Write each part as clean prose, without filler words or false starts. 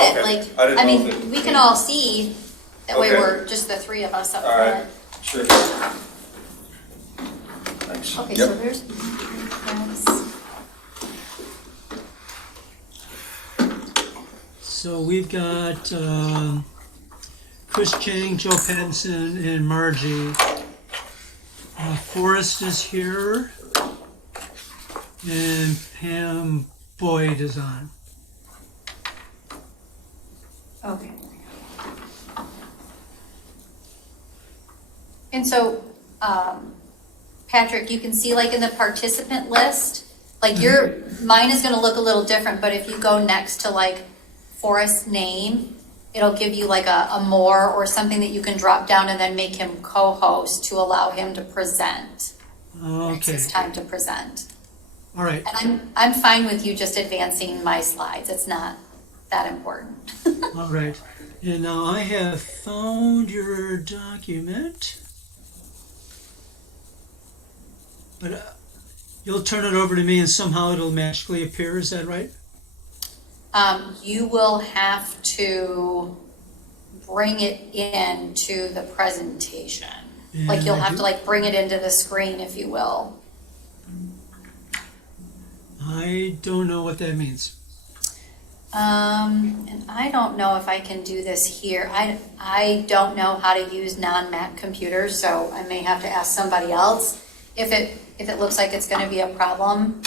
it. Okay. Like, I didn't I know mean, if it- we can all see. That way Okay. we're just the three of us up All right. front. Sure. Thanks. Okay, Yep. so there's So we've got Chris Chang, Joe Pattinson, and Margie. Forrest is here, and Pam Boyd is on. okay. And so, Patrick, you can see like in the participant list, like mine is gonna look a little different, but if you go next to like Forrest's name, it'll give you like a more or something that you can drop down and then make him co-host to allow him to present. It's Okay, his time to present. all right. And I'm fine with you just advancing my slides. It's not that important. All right. And now I have found your document. But you'll turn it over to me and somehow it'll magically appear, is that right? You will have to bring it into the presentation. Like you'll have to like bring it into the screen, if you will. I don't know what that means. And I don't know if I can do this here. I don't know how to use non-Mac computers, so I may have to ask somebody else. If it looks like it's gonna be a problem,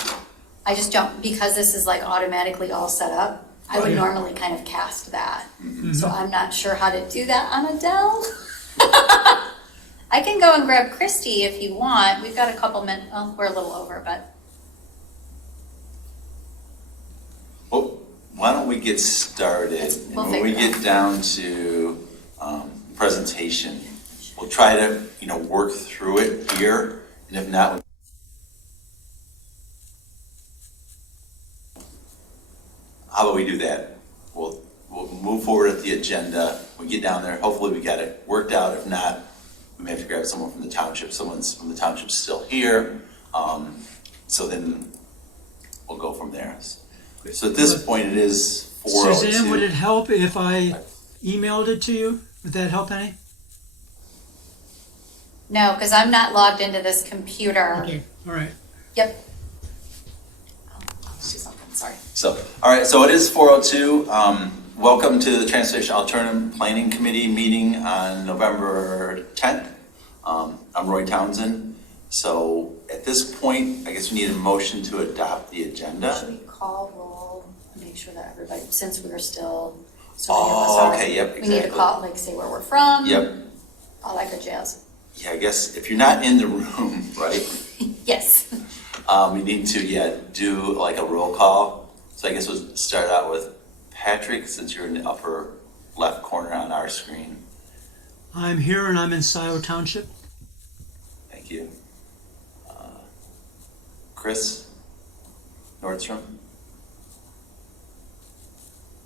I just don't, because this is like automatically all set up, I would normally kind of cast that. So I'm not sure how to do that on a Dell. I can go and grab Christy if you want. We've got a couple minutes, well, we're a little over, but. Well, why don't we get started? And We'll when we figure it get down to presentation, we'll try to work through it here, and if not, how about we do that? We'll move forward at the agenda. We get down there. Hopefully, we got it worked out. If not, we may have to grab someone from the township. Someone's from the township's still here, so then we'll go from there. So at this point, it is 4:02. Suzanne, would it help if I emailed it to you? Would that help any? No, because I'm not logged into this computer. Okay, all right. Yep. Oh, let's do something, sorry. So, all right, so it is 4:02. Welcome to the Transformational Alternative Planning Committee meeting on November 10th. I'm Roy Townsend. So at this point, I guess we need a motion to adopt the agenda. Should we call roll, make sure that everybody, since we're still, so many of us are. Okay, yep, We need to exactly. call, like, say where we're from. Yep. All that good jazz. Yeah, I guess if you're not in the room, right, Yes. we need to, do like a roll call. So I guess we'll start out with Patrick, since you're in the upper left corner on our screen. I'm here and I'm in Scio Township. Thank you. Chris Nordstrom.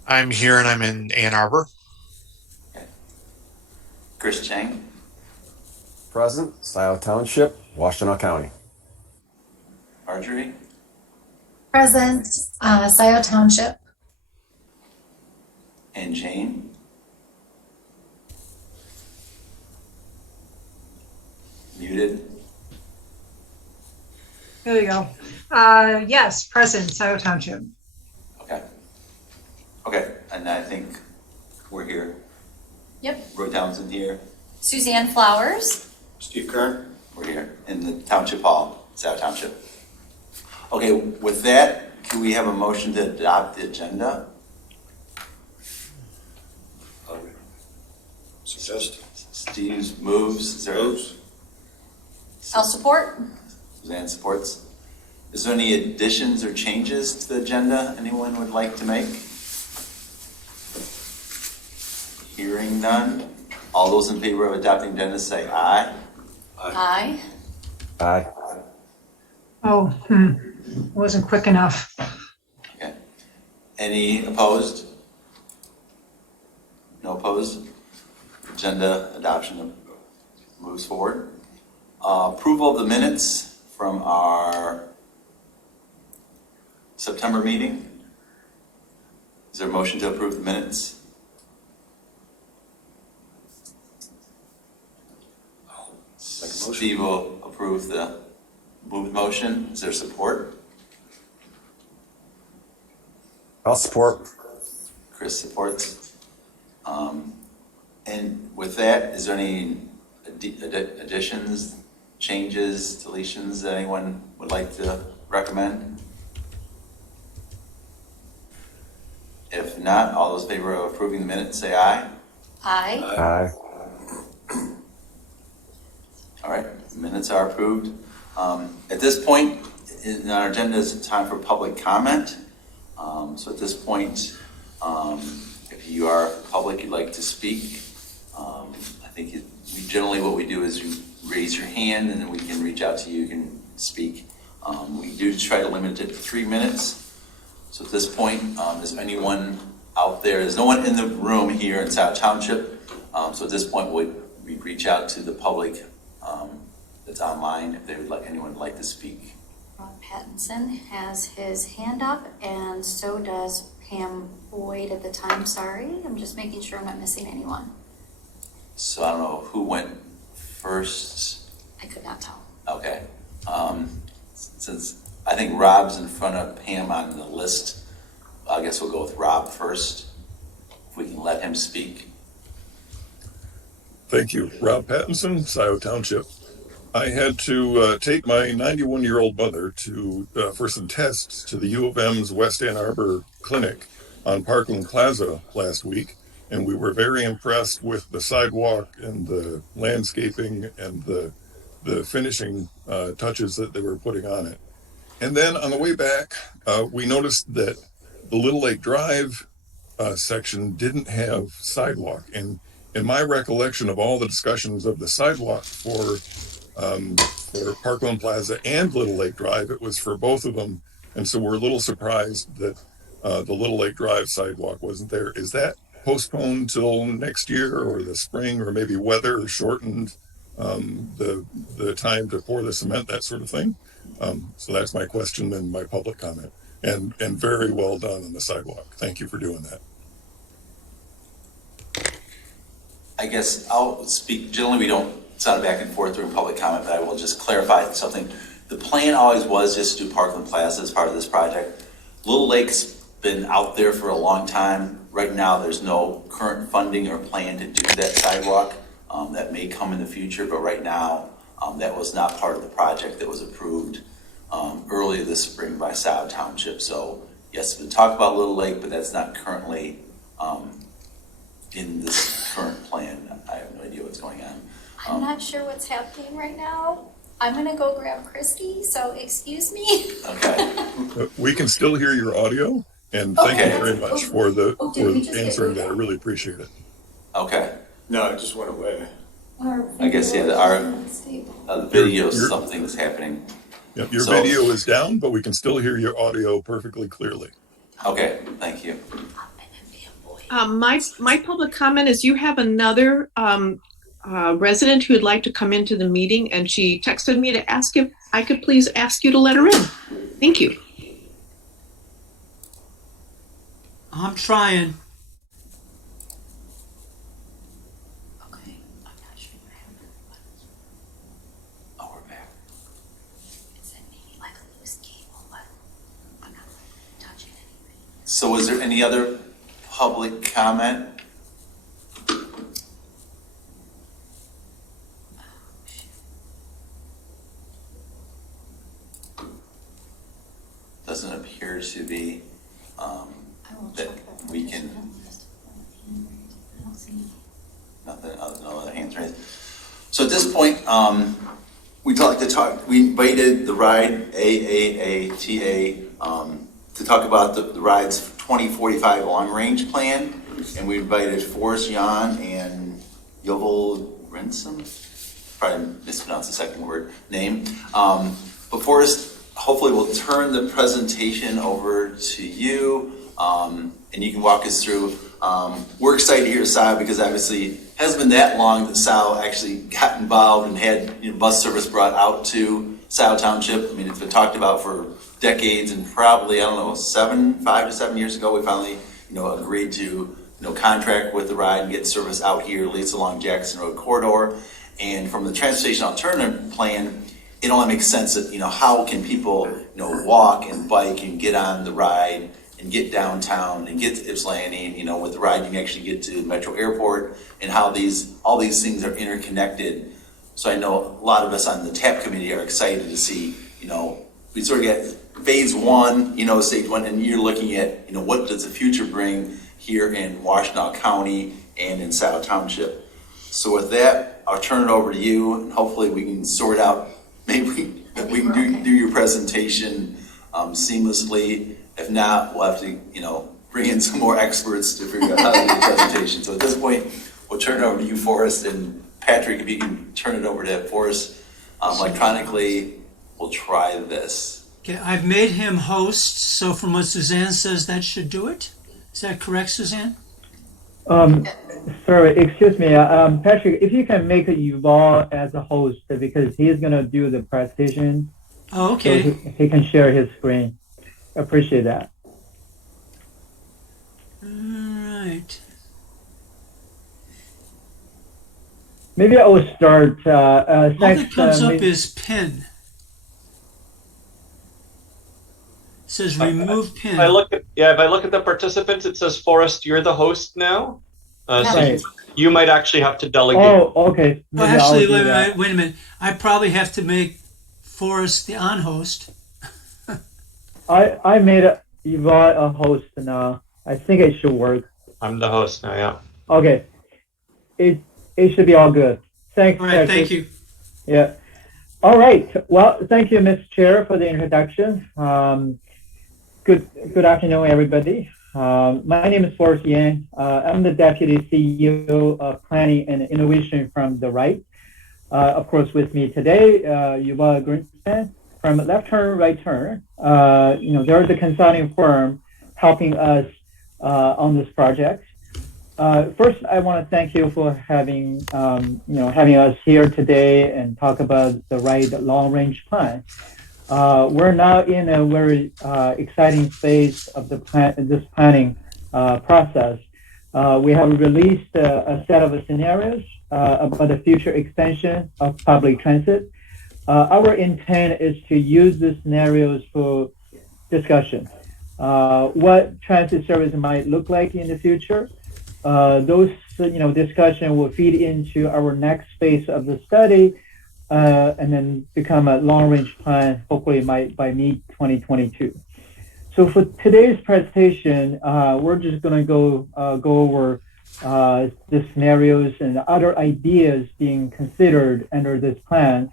I'm here and I'm in Ann Arbor. Okay. Chris Chang. Present, Scio Township, Washtenaw County. Marjorie. Present, Scio Township. And Jane. Muted. There you go. Yes, present, Scio Township. Okay. Okay, and I think we're here. Yep. Roy Townsend here. Suzanne Flowers. Steve Kern. We're here in the Township Hall, South Township. Okay, with that, can we have a motion to adopt the agenda? Suggest. Steve moves. Is there Moves. I'll support. Suzanne supports. Is there any additions or changes to the agenda anyone would like to make? Hearing none. All those in favor of adopting agenda say aye. Aye. Aye. Oh, wasn't quick enough. Okay. Any opposed? No opposed? Agenda adoption moves forward. Approval of the minutes from our September meeting. Is there a motion to approve the minutes? Steve will approve the moved motion. Is there support? I'll support. Chris supports. And with that, is there any additions, changes, deletions that anyone would like to recommend? If not, all those in favor of approving the minutes, say aye. Aye. Aye. All right, minutes are approved. At this point in our agenda is time for public comment. So at this point, if you are public, you'd like to speak, I think generally what we do is you raise your hand and then we can reach out to you, you can speak. We do try to limit it to 3 minutes. So at this point, is anyone out there? There's no one in the room here in Scio Township. So at this point, we reach out to the public that's online if they would like, anyone would like to speak. Rob Pattinson has his hand up, and so does Pam Boyd at the time. Sorry, I'm just making sure I'm not missing anyone. So I don't know who went first. I could not tell. Okay. Since I think Rob's in front of Pam on the list, I guess we'll go with Rob first, if we can let him speak. Thank you. Rob Pattinson, Scio Township. I had to take my 91-year-old mother for some tests to the U of M's West Ann Arbor clinic on Parkland Plaza last week, and we were very impressed with the sidewalk and the landscaping and the finishing touches that they were putting on it. And then on the way back, we noticed that the Little Lake Drive section didn't have sidewalk. And in my recollection of all the discussions of the sidewalk for Parkland Plaza and Little Lake Drive, it was for both of them. And so we're a little surprised that the Little Lake Drive sidewalk wasn't there. Is that postponed till next year or the spring, or maybe weather shortened the time to pour the cement, that sort of thing? So that's my question and my public comment. And very well done on the sidewalk. Thank you for doing that. I guess I'll speak. Generally, we don't sound back and forth during public comment, but I will just clarify something. The plan always was just to do Parkland Plaza as part of this project. Little Lake's been out there for a long time. Right now, there's no current funding or plan to do that sidewalk. That may come in the future, but right now, that was not part of the project that was approved earlier this spring by Scio Township. So yes, we talked about Little Lake, but that's not currently in this current plan. I have no idea what's going on. I'm not sure what's happening right now. I'm gonna go grab Christy, so excuse me. Okay. We can still hear your audio, and thank Okay. you very much for did we just get answering rid of that. I really appreciate it. Okay. No, it just went away. I guess, yeah, the video, something's happening. Yep, your So- video is down, but we can still hear your audio perfectly clearly. Okay, thank you. My public comment is you have another resident who would like to come into the meeting, and she texted me to ask if I could please ask you to let her in. Thank you. I'm trying. Okay, I'm not sure what happened, but Oh, we're back. it sent me like a loose cable, but I'm not touching anything. So is there any other public comment? Doesn't appear to be, I will that check we can, I don't see any. nothing, no other hands raised. So at this point, we invited the RIDE, AATA, to talk about the RIDE's 2045 long-range plan, and we invited Forrest Jan and Yovel Rinsum, probably mispronounced the second name. But Forrest, hopefully we'll turn the presentation over to you, and you can walk us through. We're excited to hear Scio because obviously it hasn't been that long that Scio actually got involved and had bus service brought out to Scio Township. I mean, it's been talked about for decades, and probably, I don't know, 5 to 7 years ago, we finally agreed to, contract with the ride and get service out here, at least along Jackson Road corridor. And from the transportation alternative plan, it only makes sense that, how can people, walk and bike and get on the ride and get downtown and get to Ypsilanti, with the ride you can actually get to Metro Airport, and how all these things are interconnected. So I know a lot of us on the TAP committee are excited to see, we sort of get phase one, stage one, and you're looking at, what does the future bring here in Washtenaw County and in Scio Township. So with that, I'll turn it over to you, and hopefully we can sort out, maybe we can do your presentation seamlessly. If not, we'll have to, bring in some more experts to figure out how to do the presentation. So at this point, we'll turn it over to you, Forrest, and Patrick, if you can turn it over to Forrest electronically, we'll try this. Okay, I've made him host, so from what Suzanne says, that should do it. Is that correct, Suzanne? Sorry, excuse me, Patrick, if you can make Yuval as a host, because he's going to do the presentation. Oh, okay. So he can share his screen. Appreciate that. All right. Maybe I will start. All that comes up is pin. It says remove pin. If I look at the participants, it says Forrest, you're the host now. So you might actually have to delegate. Oh, okay. Well, actually, wait a minute. I probably have to make Forrest the on host. I made Yuval a host now. I think it should work. I'm the host now, yeah. Okay. It should be all good. Thanks. All right, Patrick. thank you. Yeah. All right. Well, thank you, Ms. Chair, for the introduction. Good afternoon, everybody. My name is Forrest Yang. I'm the Deputy CEO of Planning and Innovation from the right. Of course, with me today, Yuval Greenspan from Left Turn, Right Turn. They're the consulting firm helping us on this project. First, I want to thank you for having us here today and talk about the right long-range plan. We're now in a very exciting phase of this planning process. We have released a set of scenarios about the future expansion of public transit. Our intent is to use these scenarios for discussion. What transit service might look like in the future. Those discussion will feed into our next phase of the study, and then become a long-range plan, hopefully by mid-2022. So for today's presentation, we're just going to go over the scenarios and other ideas being considered under this plan.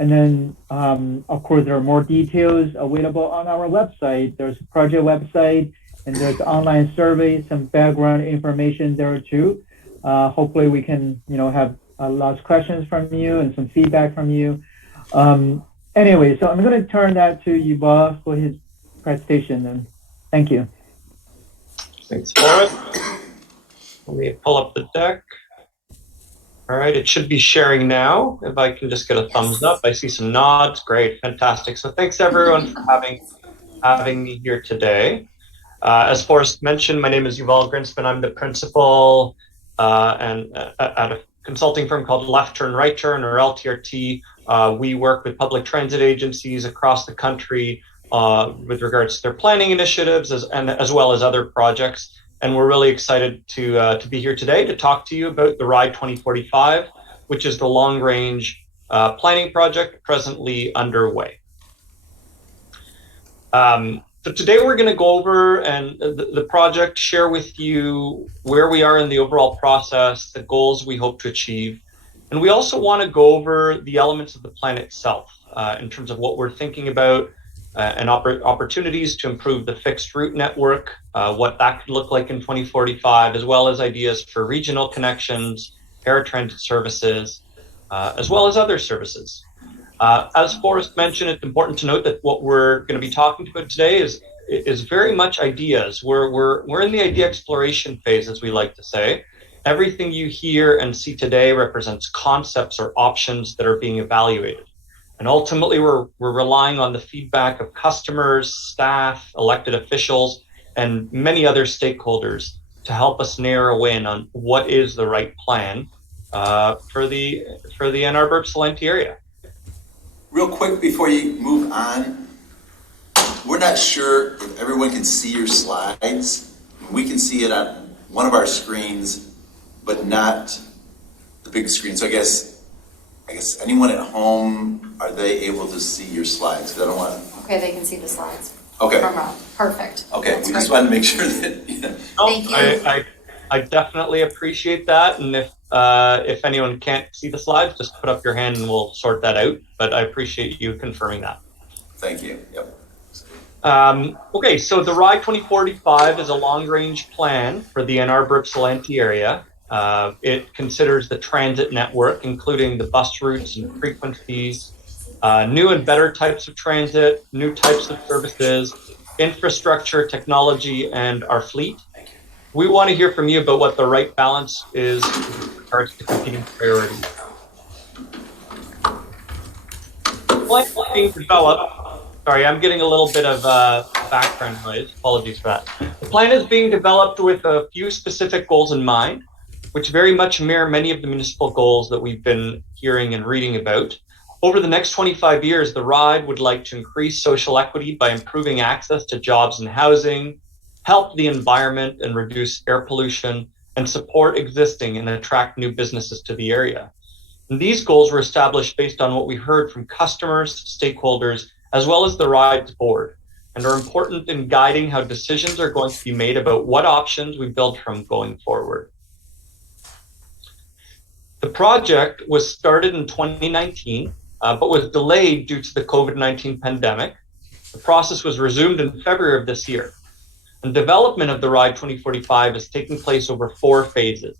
And then, of course, there are more details available on our website. There's a project website, and there's online survey, some background information there too. Hopefully we can, have lots of questions from you and some feedback from you. Anyway, so I'm going to turn that to Yuval for his presentation. And thank you. Thanks, Forrest. Let me pull up the deck. All right, it should be sharing now. If I can just get a thumbs up. I see some nods. Great, fantastic. So thanks everyone for having me here today. As Forrest mentioned, my name is Yuval Greenspan. I'm the principal and at a consulting firm called Left Turn, Right Turn, or LTRT. We work with public transit agencies across the country with regards to their planning initiatives as well as other projects. And we're really excited to be here today to talk to you about the RIDE 2045, which is the long-range planning project presently underway. So today we're going to go over the project, share with you where we are in the overall process, the goals we hope to achieve. And we also want to go over the elements of the plan itself in terms of what we're thinking about and opportunities to improve the fixed route network, what that could look like in 2045, as well as ideas for regional connections, paratransit services, as well as other services. As Forrest mentioned, it's important to note that what we're going to be talking about today is very much ideas. We're in the idea exploration phase, as we like to say. Everything you hear and see today represents concepts or options that are being evaluated. And ultimately, we're relying on the feedback of customers, staff, elected officials, and many other stakeholders to help us narrow in on what is the right plan for the Ann Arbor Salenti area. Real quick before you move on, we're not sure if everyone can see your slides. We can see it on one of our screens, but not the big screen. So I guess anyone at home, are they able to see your slides? 'Cause I don't want to. Okay, they can see the slides. Okay. From Rob. Perfect. Okay, That's we just great. wanted to make sure that, you know. Thank you. I definitely appreciate that, and if anyone can't see the slides, just put up your hand and we'll sort that out. But I appreciate you confirming that. Thank you. Yep. Okay, so the RIDE 2045 is a long-range plan for the Ann Arbor Salenti area. It considers the transit network, including the bus routes and frequencies, new and better types of transit, new types of services, infrastructure, technology, and our fleet. We want to hear from you about what the right balance is with regards to competing priorities. The plan is being developed. Sorry, I'm getting a little bit of background noise. Apologies for that. The plan is being developed with a few specific goals in mind, which very much mirror many of the municipal goals that we've been hearing and reading about. Over the next 25 years, the RIDE would like to increase social equity by improving access to jobs and housing, help the environment and reduce air pollution, and support existing and attract new businesses to the area. And these goals were established based on what we heard from customers, stakeholders, as well as the RIDE's board, and are important in guiding how decisions are going to be made about what options we build from going forward. The project was started in 2019, but was delayed due to the COVID-19 pandemic. The process was resumed in February of this year. And development of the RIDE 2045 is taking place over 4 phases.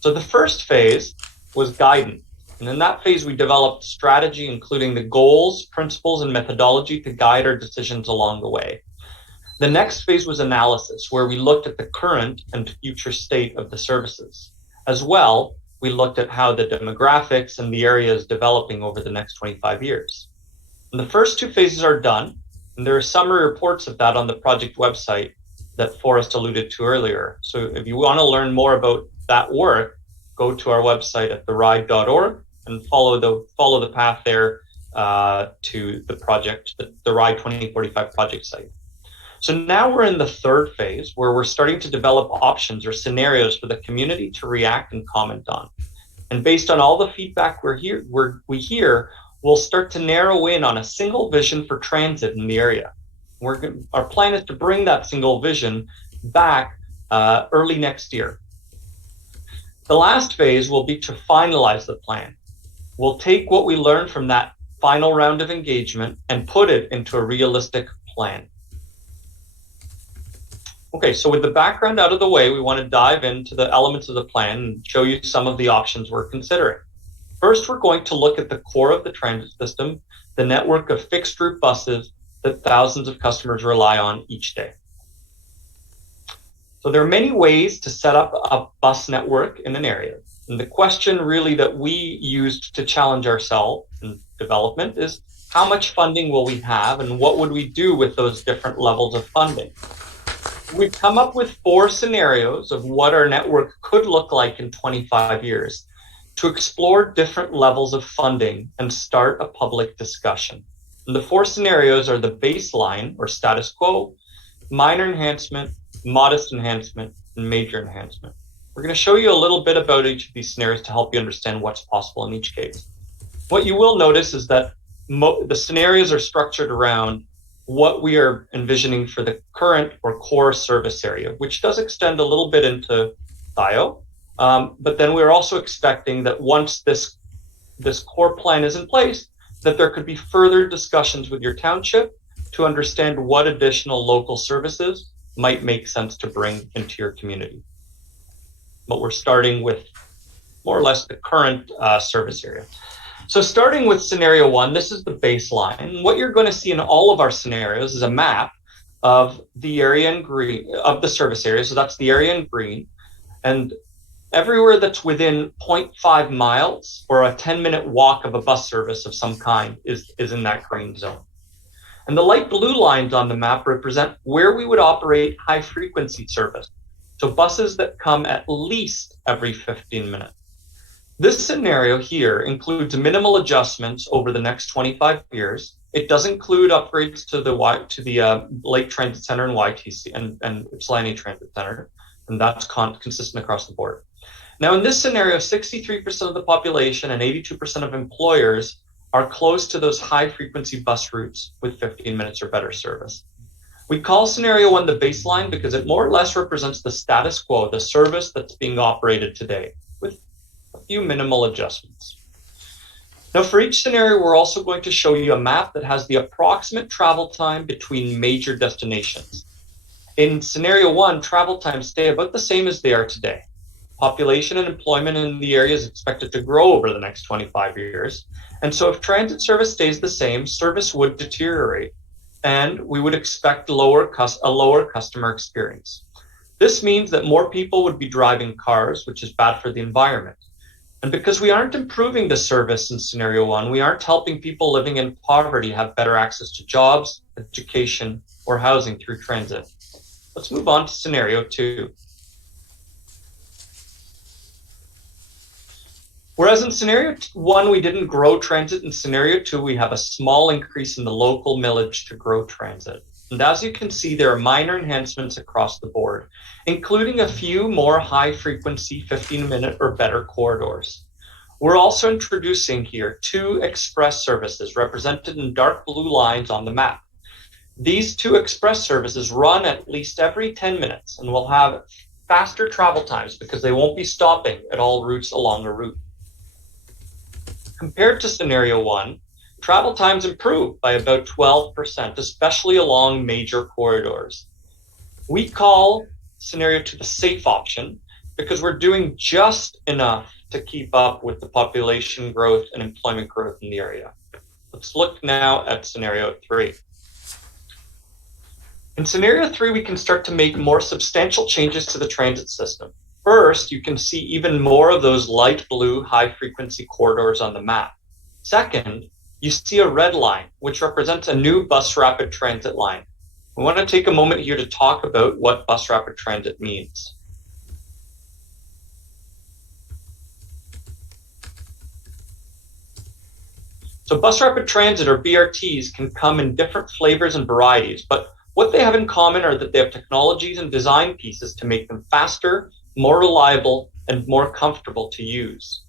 So the first phase was guidance. And in that phase, we developed strategy, including the goals, principles, and methodology to guide our decisions along the way. The next phase was analysis, where we looked at the current and future state of the services. As well, we looked at how the demographics and the area is developing over the next 25 years. And the first 2 phases are done, and there are summary reports of that on the project website that Forrest alluded to earlier. So if you want to learn more about that work, go to our website at theride.org and follow the path there to the project, the RIDE 2045 project site. So now we're in the third phase, where we're starting to develop options or scenarios for the community to react and comment on. And based on all the feedback we hear, we'll start to narrow in on a single vision for transit in the area. Our plan is to bring that single vision back early next year. The last phase will be to finalize the plan. We'll take what we learned from that final round of engagement and put it into a realistic plan. Okay, so with the background out of the way, we want to dive into the elements of the plan and show you some of the options we're considering. First, we're going to look at the core of the transit system, the network of fixed route buses that thousands of customers rely on each day. So there are many ways to set up a bus network in an area. And the question really that we used to challenge ourselves in development is, how much funding will we have and what would we do with those different levels of funding? We've come up with 4 scenarios of what our network could look like in 25 years to explore different levels of funding and start a public discussion. And the 4 scenarios are the baseline or status quo, minor enhancement, modest enhancement, and major enhancement. We're going to show you a little bit about each of these scenarios to help you understand what's possible in each case. What you will notice is that the scenarios are structured around what we are envisioning for the current or core service area, which does extend a little bit into Scio. But then we're also expecting that once this core plan is in place, that there could be further discussions with your township to understand what additional local services might make sense to bring into your community. But we're starting with more or less the current service area. So starting with scenario 1, this is the baseline. What you're going to see in all of our scenarios is a map of the area in green, of the service area. So that's the area in green. And everywhere that's within 0.5 miles or a 10-minute walk of a bus service of some kind is in that green zone. And the light blue lines on the map represent where we would operate high frequency service. So buses that come at least every 15 minutes. This scenario here includes minimal adjustments over the next 25 years. It does include upgrades to the Lake Transit Center and YTC and Ypsilanti Transit Center, and that's consistent across the board. Now, in this scenario, 63% of the population and 82% of employers are close to those high-frequency bus routes with 15 minutes or better service. We call scenario 1 the baseline because it more or less represents the status quo, the service that's being operated today, with a few minimal adjustments. Now, for each scenario, we're also going to show you a map that has the approximate travel time between major destinations. In scenario 1, travel times stay about the same as they are today. Population and employment in the area is expected to grow over the next 25 years. And so if transit service stays the same, service would deteriorate, and we would expect a lower customer experience. This means that more people would be driving cars, which is bad for the environment. And because we aren't improving the service in scenario 1, we aren't helping people living in poverty have better access to jobs, education, or housing through transit. Let's move on to scenario 2. Whereas in scenario 1, we didn't grow transit, in scenario 2, we have a small increase in the local millage to grow transit. And as you can see, there are minor enhancements across the board, including a few more high-frequency 15-minute or better corridors. We're also introducing here 2 express services represented in dark blue lines on the map. These 2 express services run at least every 10 minutes and will have faster travel times because they won't be stopping at all routes along a route. Compared to scenario 1, travel times improve by about 12%, especially along major corridors. We call scenario 2 the safe option because we're doing just enough to keep up with the population growth and employment growth in the area. Let's look now at scenario 3. In scenario 3, we can start to make more substantial changes to the transit system. First, you can see even more of those light blue high-frequency corridors on the map. Second, you see a red line, which represents a new bus rapid transit line. We want to take a moment here to talk about what bus rapid transit means. So bus rapid transit, or BRTs, can come in different flavors and varieties, but what they have in common are that they have technologies and design pieces to make them faster, more reliable, and more comfortable to use.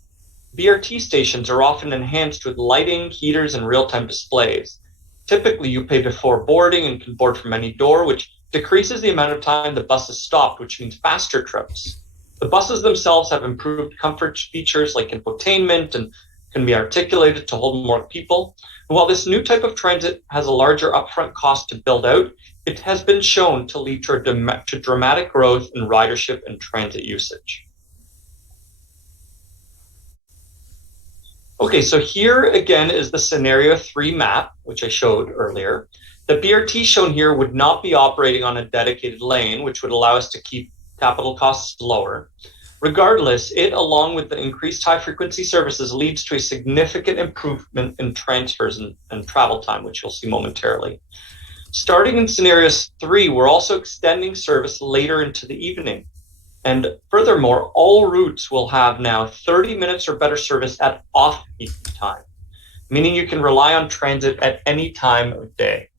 BRT stations are often enhanced with lighting, heaters, and real-time displays. Typically, you pay before boarding and can board from any door, which decreases the amount of time the bus is stopped, which means faster trips. The buses themselves have improved comfort features like infotainment and can be articulated to hold more people. And while this new type of transit has a larger upfront cost to build out, it has been shown to lead to dramatic growth in ridership and transit usage. Okay, so here again is the scenario 3 map, which I showed earlier. The BRT shown here would not be operating on a dedicated lane, which would allow us to keep capital costs lower. Regardless, it, along with the increased high-frequency services, leads to a significant improvement in transfers and travel time, which you'll see momentarily. Starting in scenario 3, we're also extending service later into the evening. And furthermore, all routes will have now 30 minutes or better service at off-peak time, meaning you can rely on transit at any time of day.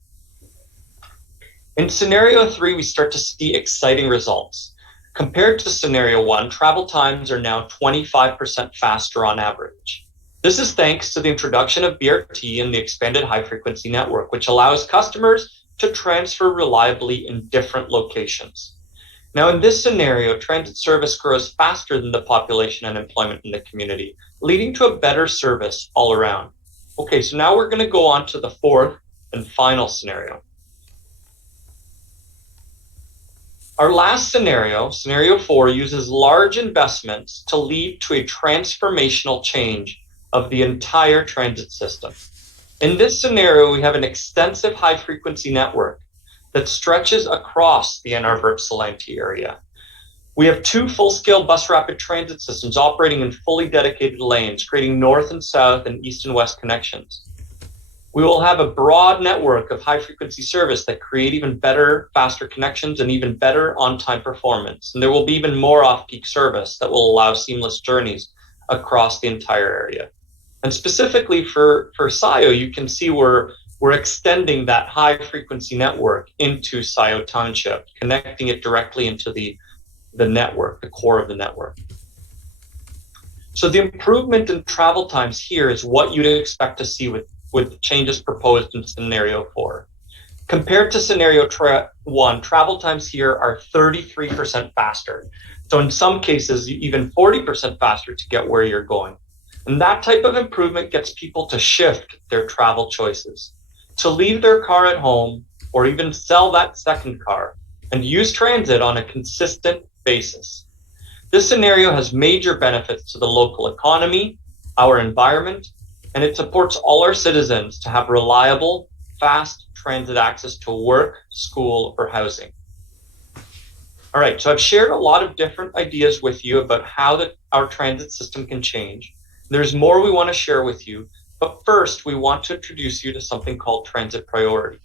In scenario 3, we start to see exciting results. Compared to scenario 1, travel times are now 25% faster on average. This is thanks to the introduction of BRT and the expanded high-frequency network, which allows customers to transfer reliably in different locations. Now, in this scenario, transit service grows faster than the population and employment in the community, leading to a better service all around. Okay, so now we're going to go on to the 4th and final scenario. Our last scenario, scenario 4, uses large investments to lead to a transformational change of the entire transit system. In this scenario, we have an extensive high-frequency network that stretches across the Ann Arbor-Ypsilanti area. We have 2 full-scale bus rapid transit systems operating in fully dedicated lanes, creating north and south and east and west connections. We will have a broad network of high-frequency service that create even better, faster connections and even better on-time performance. And there will be even more off-peak service that will allow seamless journeys across the entire area. And specifically for Scio, you can see we're extending that high-frequency network into Scio Township, connecting it directly into the network, the core of the network. So the improvement in travel times here is what you'd expect to see with changes proposed in scenario 4. Compared to scenario 1, travel times here are 33% faster. So in some cases, even 40% faster to get where you're going. And that type of improvement gets people to shift their travel choices, to leave their car at home or even sell that second car and use transit on a consistent basis. This scenario has major benefits to the local economy, our environment, and it supports all our citizens to have reliable, fast transit access to work, school, or housing. All right, so I've shared a lot of different ideas with you about how our transit system can change. There's more we want to share with you, but first we want to introduce you to something called transit priority.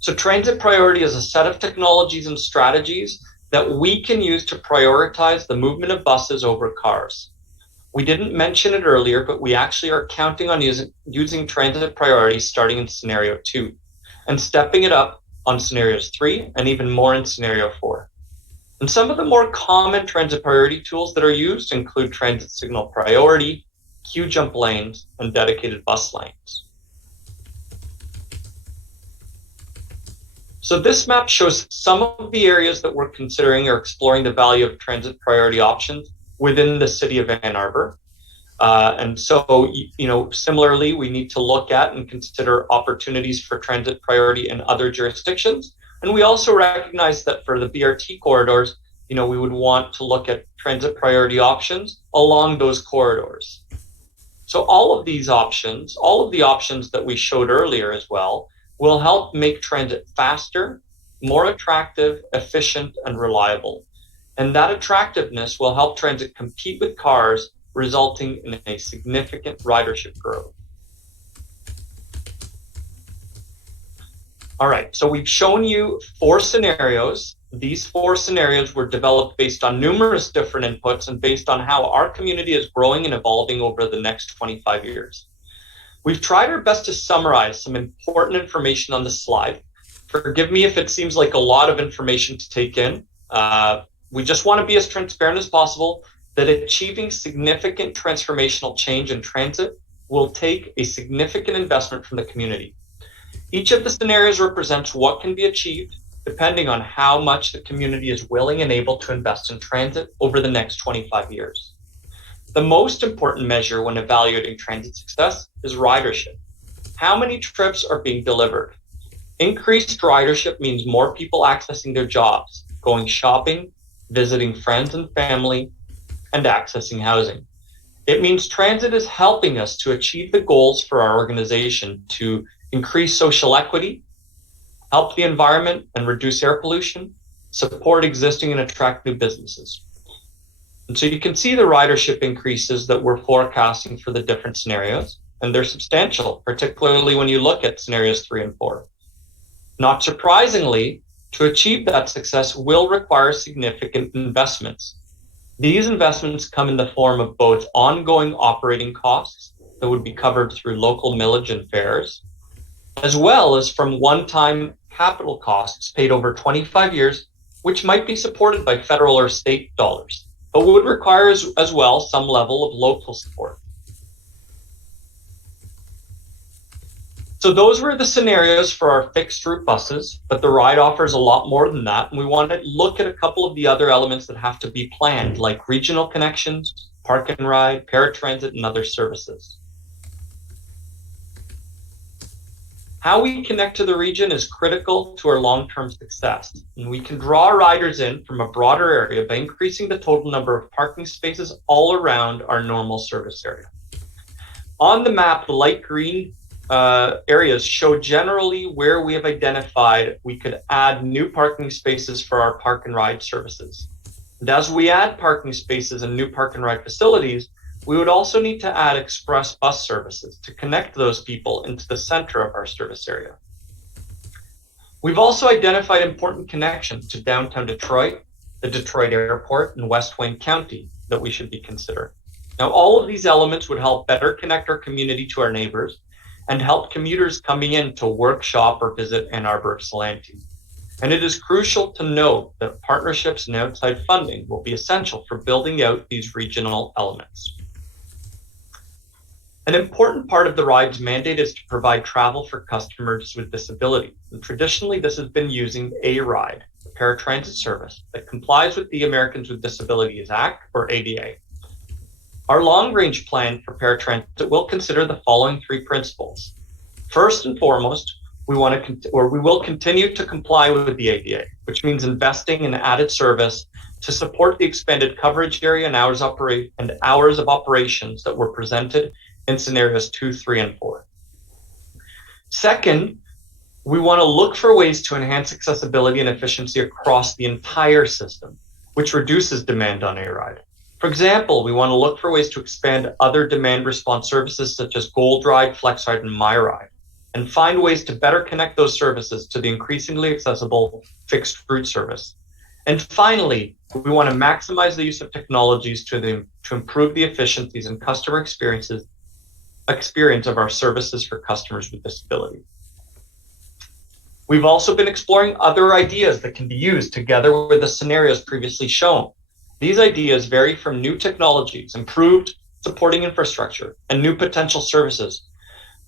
So transit priority is a set of technologies and strategies that we can use to prioritize the movement of buses over cars. We didn't mention it earlier, but we actually are counting on using transit priority starting in scenario 2 and stepping it up on scenarios 3 and even more in scenario 4. And some of the more common transit priority tools that are used include transit signal priority, queue jump lanes, and dedicated bus lanes. So this map shows some of the areas that we're considering or exploring the value of transit priority options within the city of Ann Arbor. And so, similarly, we need to look at and consider opportunities for transit priority in other jurisdictions. And we also recognize that for the BRT corridors, we would want to look at transit priority options along those corridors. So all of the options that we showed earlier as well, will help make transit faster, more attractive, efficient, and reliable. And that attractiveness will help transit compete with cars, resulting in a significant ridership growth. All right, so we've shown you 4 scenarios. These 4 scenarios were developed based on numerous different inputs and based on how our community is growing and evolving over the next 25 years. We've tried our best to summarize some important information on this slide. Forgive me if it seems like a lot of information to take in. We just want to be as transparent as possible that achieving significant transformational change in transit will take a significant investment from the community. Each of the scenarios represents what can be achieved depending on how much the community is willing and able to invest in transit over the next 25 years. The most important measure when evaluating transit success is ridership. How many trips are being delivered? Increased ridership means more people accessing their jobs, going shopping, visiting friends and family, and accessing housing. It means transit is helping us to achieve the goals for our organization to increase social equity, help the environment and reduce air pollution, support existing and attract new businesses. And so you can see the ridership increases that we're forecasting for the different scenarios, and they're substantial, particularly when you look at scenarios 3 and 4. Not surprisingly, to achieve that success will require significant investments. These investments come in the form of both ongoing operating costs that would be covered through local millage and fares, as well as from one-time capital costs paid over 25 years, which might be supported by federal or state dollars, but would require as well some level of local support. So those were the scenarios for our fixed route buses, but the ride offers a lot more than that. And we want to look at a couple of the other elements that have to be planned, like regional connections, park and ride, paratransit, and other services. How we connect to the region is critical to our long-term success. And we can draw riders in from a broader area by increasing the total number of parking spaces all around our normal service area. On the map, the light green areas show generally where we have identified we could add new parking spaces for our park and ride services. And as we add parking spaces and new park and ride facilities, We would also need to add express bus services to connect those people into the center of our service area. We've also identified important connections to downtown Detroit, the Detroit Airport, and West Wayne County that we should be considering. Now, all of these elements would help better connect our community to our neighbors and help commuters coming in to work, shop, or visit Ann Arbor, Ypsilanti. And it is crucial to note that partnerships and outside funding will be essential for building out these regional elements. An important part of the ride's mandate is to provide travel for customers with disability. And traditionally, this has been using a ride, a paratransit service that complies with the Americans with Disabilities Act, or ADA. Our long-range plan for paratransit will consider the following three principles. First and foremost, we will continue to comply with the ADA, which means investing in added service to support the expanded coverage area and hours of operations that were presented in scenarios 2, 3, and 4. Second, we want to look for ways to enhance accessibility and efficiency across the entire system, which reduces demand on A-Ride. For example, we want to look for ways to expand other demand response services such as Gold Ride, FlexRide, and MyRide, and find ways to better connect those services to the increasingly accessible fixed route service. And finally, we want to maximize the use of technologies to improve the efficiencies and customer experience of our services for customers with disability. We've also been exploring other ideas that can be used together with the scenarios previously shown. These ideas vary from new technologies, improved supporting infrastructure, and new potential services.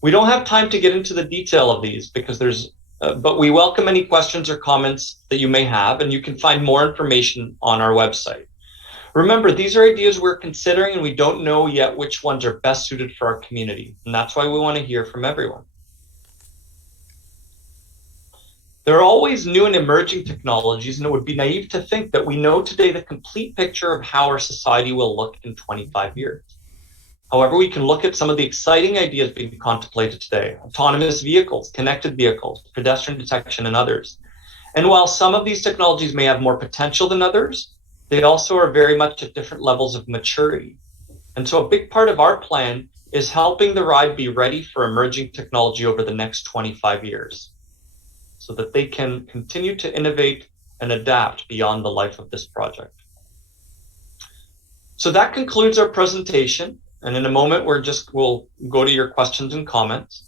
We don't have time to get into the detail of these because but we welcome any questions or comments that you may have, and you can find more information on our website. Remember, these are ideas we're considering, and we don't know yet which ones are best suited for our community, and that's why we want to hear from everyone. There are always new and emerging technologies, and it would be naive to think that we know today the complete picture of how our society will look in 25 years. However, we can look at some of the exciting ideas being contemplated today: autonomous vehicles, connected vehicles, pedestrian detection, and others. And while some of these technologies may have more potential than others, they also are very much at different levels of maturity. And so a big part of our plan is helping the ride be ready for emerging technology over the next 25 years so that they can continue to innovate and adapt beyond the life of this project. So that concludes our presentation. And in a moment, we'll go to your questions and comments.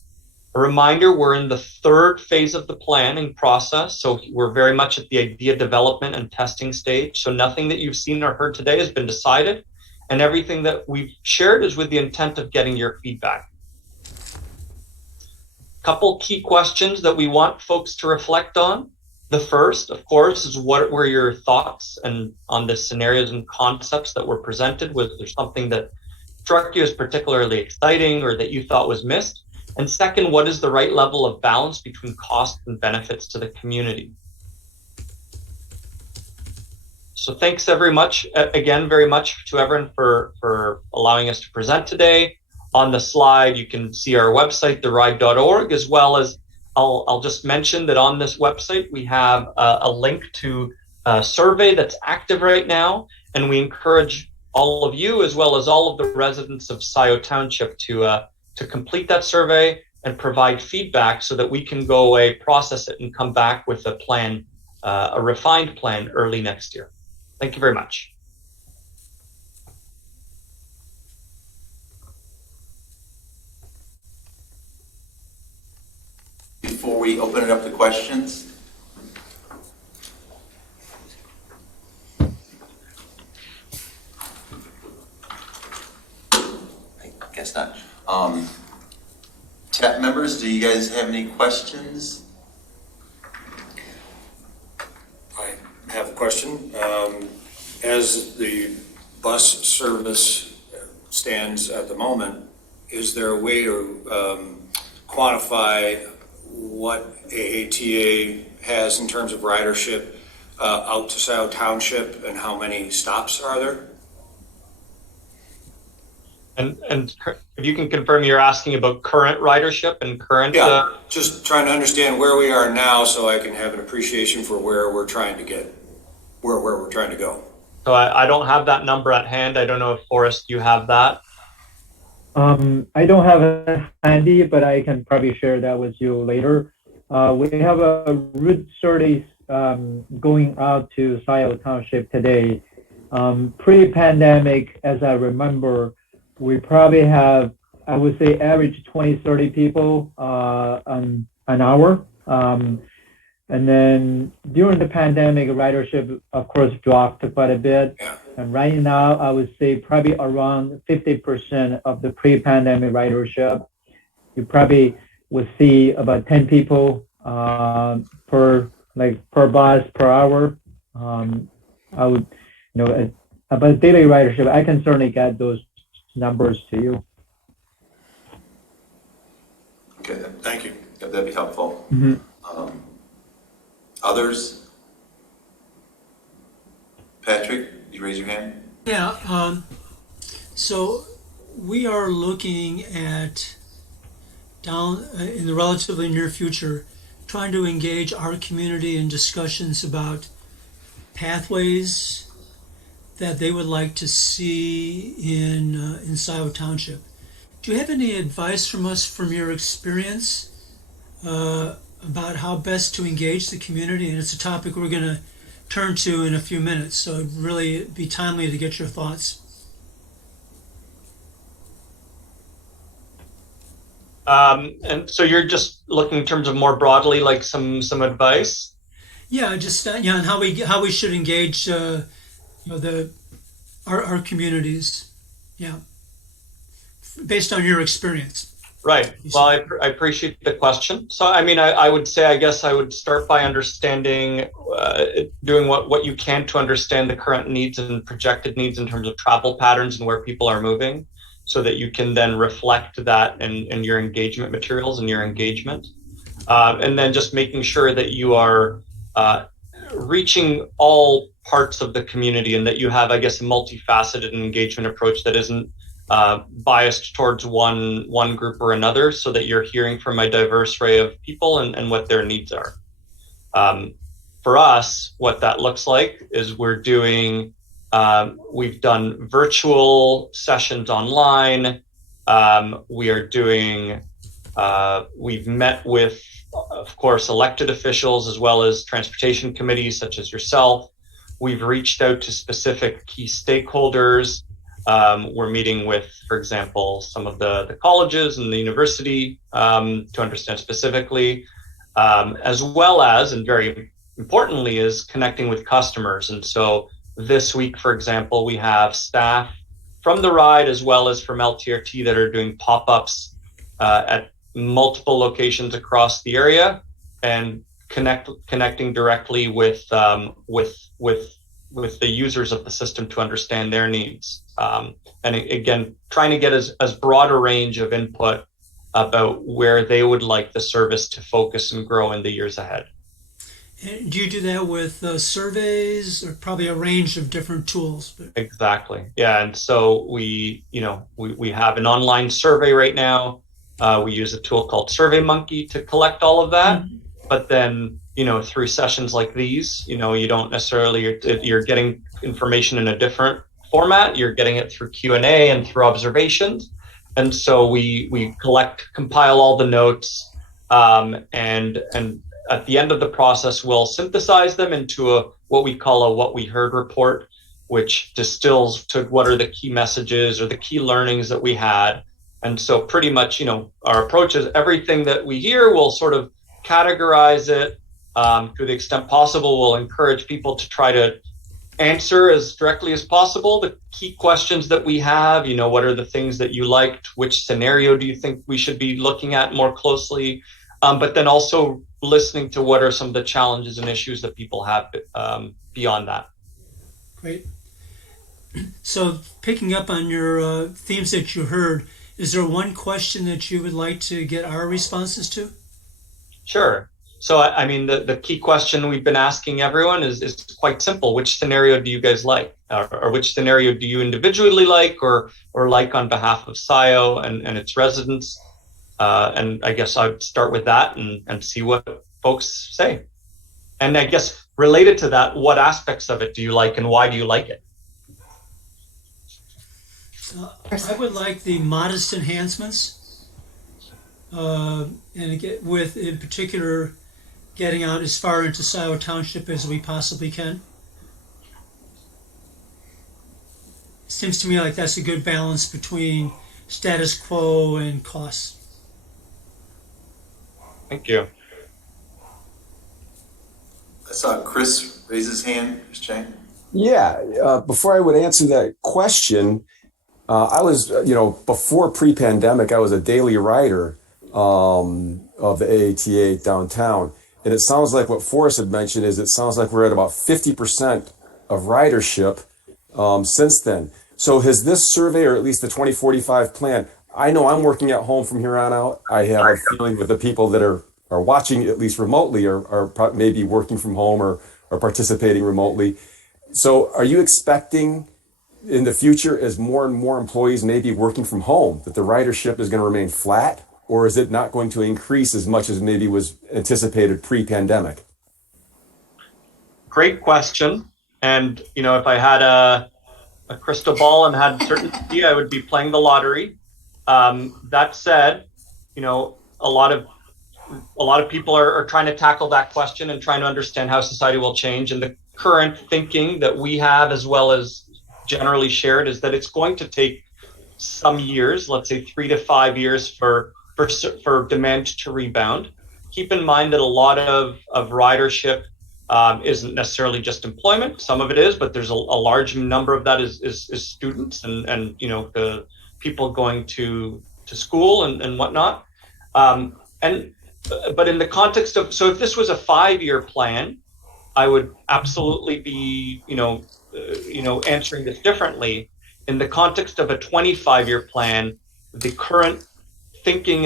A reminder, we're in the third phase of the planning process. So we're very much at the idea development and testing stage. So nothing that you've seen or heard today has been decided. And everything that we've shared is with the intent of getting your feedback. Couple key questions that we want folks to reflect on. The first, of course, is what were your thoughts on the scenarios and concepts that were presented? Was there something that struck you as particularly exciting or that you thought was missed? And second, what is the right level of balance between cost and benefits to the community? So thanks very much to everyone for allowing us to present today. On the slide, you can see our website, theride.org, as well as I'll just mention that on this website, we have a link to a survey that's active right now. And we encourage all of you, as well as all of the residents of Scio Township to complete that survey and provide feedback so that we can go away, process it, and come back with a plan, a refined plan early next year. Thank you very much. Before we open it up to questions, I guess not. Chat members, do you guys have any questions? I have a question. As the bus service stands at the moment, is there a way to quantify what AATA has in terms of ridership out to Scio Township, and how many stops are there? And if you can confirm, you're asking about current ridership and current... Yeah, just trying to understand where we are now so I can have an appreciation for where we're trying to get, where we're trying to go. So I don't have that number at hand. I don't know if, Forrest, you have that. I don't have it handy, but I can probably share that with you later. We have a route survey going out to Scio Township today. Pre-pandemic, as I remember, we probably have, I would say, average 20, 30 people an hour. And then during the pandemic, ridership, of course, dropped quite a bit. Yeah. And right now, I would say probably around 50% of the pre-pandemic ridership. You probably would see about 10 people per bus per hour. I would, about daily ridership, I can certainly get those numbers to you. Okay, thank you. Yeah, that'd be helpful. Mm-hmm. Others? Patrick, you raise your hand? Yeah. So we are looking at down in the relatively near future, trying to engage our community in discussions about pathways that they would like to see in Scio Township. Do you have any advice from us from your experience about how best to engage the community? And it's a topic we're going to turn to in a few minutes, so it'd really be timely to get your thoughts. And so you're just looking in terms of more broadly, like some advice? Yeah, just on how we should engage our communities. Yeah, based on your experience. Right. Well, I appreciate the question. So, I mean, I would say, I guess I would start by understanding, doing what you can to understand the current needs and projected needs in terms of travel patterns and where people are moving, so that you can then reflect that in your engagement materials and your engagement. And then just making sure that you are reaching all parts of the community and that you have, I guess, a multifaceted engagement approach that isn't biased towards one group or another, so that you're hearing from a diverse array of people and what their needs are. For us, what that looks like is we've done virtual sessions online. We've met with, of course, elected officials as well as transportation committees such as yourself. We've reached out to specific key stakeholders. We're meeting with, for example, some of the colleges and the university to understand specifically, as well as, and very importantly, is connecting with customers. And so this week, for example, we have staff from the ride as well as from LTRT that are doing pop-ups at multiple locations across the area and connecting directly with the users of the system to understand their needs. And again, trying to get as broad a range of input about where they would like the service to focus and grow in the years ahead. And do you do that with surveys or probably a range of different tools? Exactly. Yeah. And so we have an online survey right now. We use a tool called SurveyMonkey to collect all of that. Mm-hmm. But then, through sessions like these, you don't necessarily, you're getting information in a different format. You're getting it through Q&A and through observations. And so we compile all the notes, and at the end of the process, we'll synthesize them into what we call a what we heard report, which distills to what are the key messages or the key learnings that we had. And so pretty much, our approach is everything that we hear, we'll sort of categorize it to the extent possible. We'll encourage people to try to answer as directly as possible the key questions that we have. What are the things that you liked? Which scenario do you think we should be looking at more closely? But then also listening to what are some of the challenges and issues that people have beyond that. Great. So picking up on your themes that you heard, is there one question that you would like to get our responses to? Sure. So, I mean, the key question we've been asking everyone is quite simple. Which scenario do you guys like? Or which scenario do you individually like or like on behalf of Scio and its residents? And I guess I'd start with that and see what folks say. And I guess related to that, what aspects of it do you like and why do you like it? I would like the modest enhancements, and again, with in particular getting out as far into Scio Township as we possibly can. It seems to me like that's a good balance between status quo and costs. Thank you. I saw Chris raise his hand. Chris Chang. Yeah, before I would answer that question, I was, before pre-pandemic, I was a daily rider of the AATA downtown. And it sounds like what Forrest had mentioned is it sounds like we're at about 50% of ridership since then. So has this survey, or at least the 2045 plan, I know I'm working at home from here on out. I have a feeling with the people that are watching, at least remotely, are maybe working from home or participating remotely. So are you expecting in the future, as more and more employees may be working from home, that the ridership is going to remain flat? Or is it not going to increase as much as maybe was anticipated pre-pandemic? Great question. And, if I had a crystal ball and had certainty, I would be playing the lottery. That said, a lot of people are trying to tackle that question and trying to understand how society will change. And the current thinking that we have, as well as generally shared, is that it's going to take some years, let's say 3 to 5 years for demand to rebound. Keep in mind that a lot of ridership isn't necessarily just employment. Some of it is, but there's a large number of that is students and the people going to school and whatnot. But in the context of, so if this was a 5-year plan, I would absolutely be answering this differently. In the context of a 25-year plan, the current thinking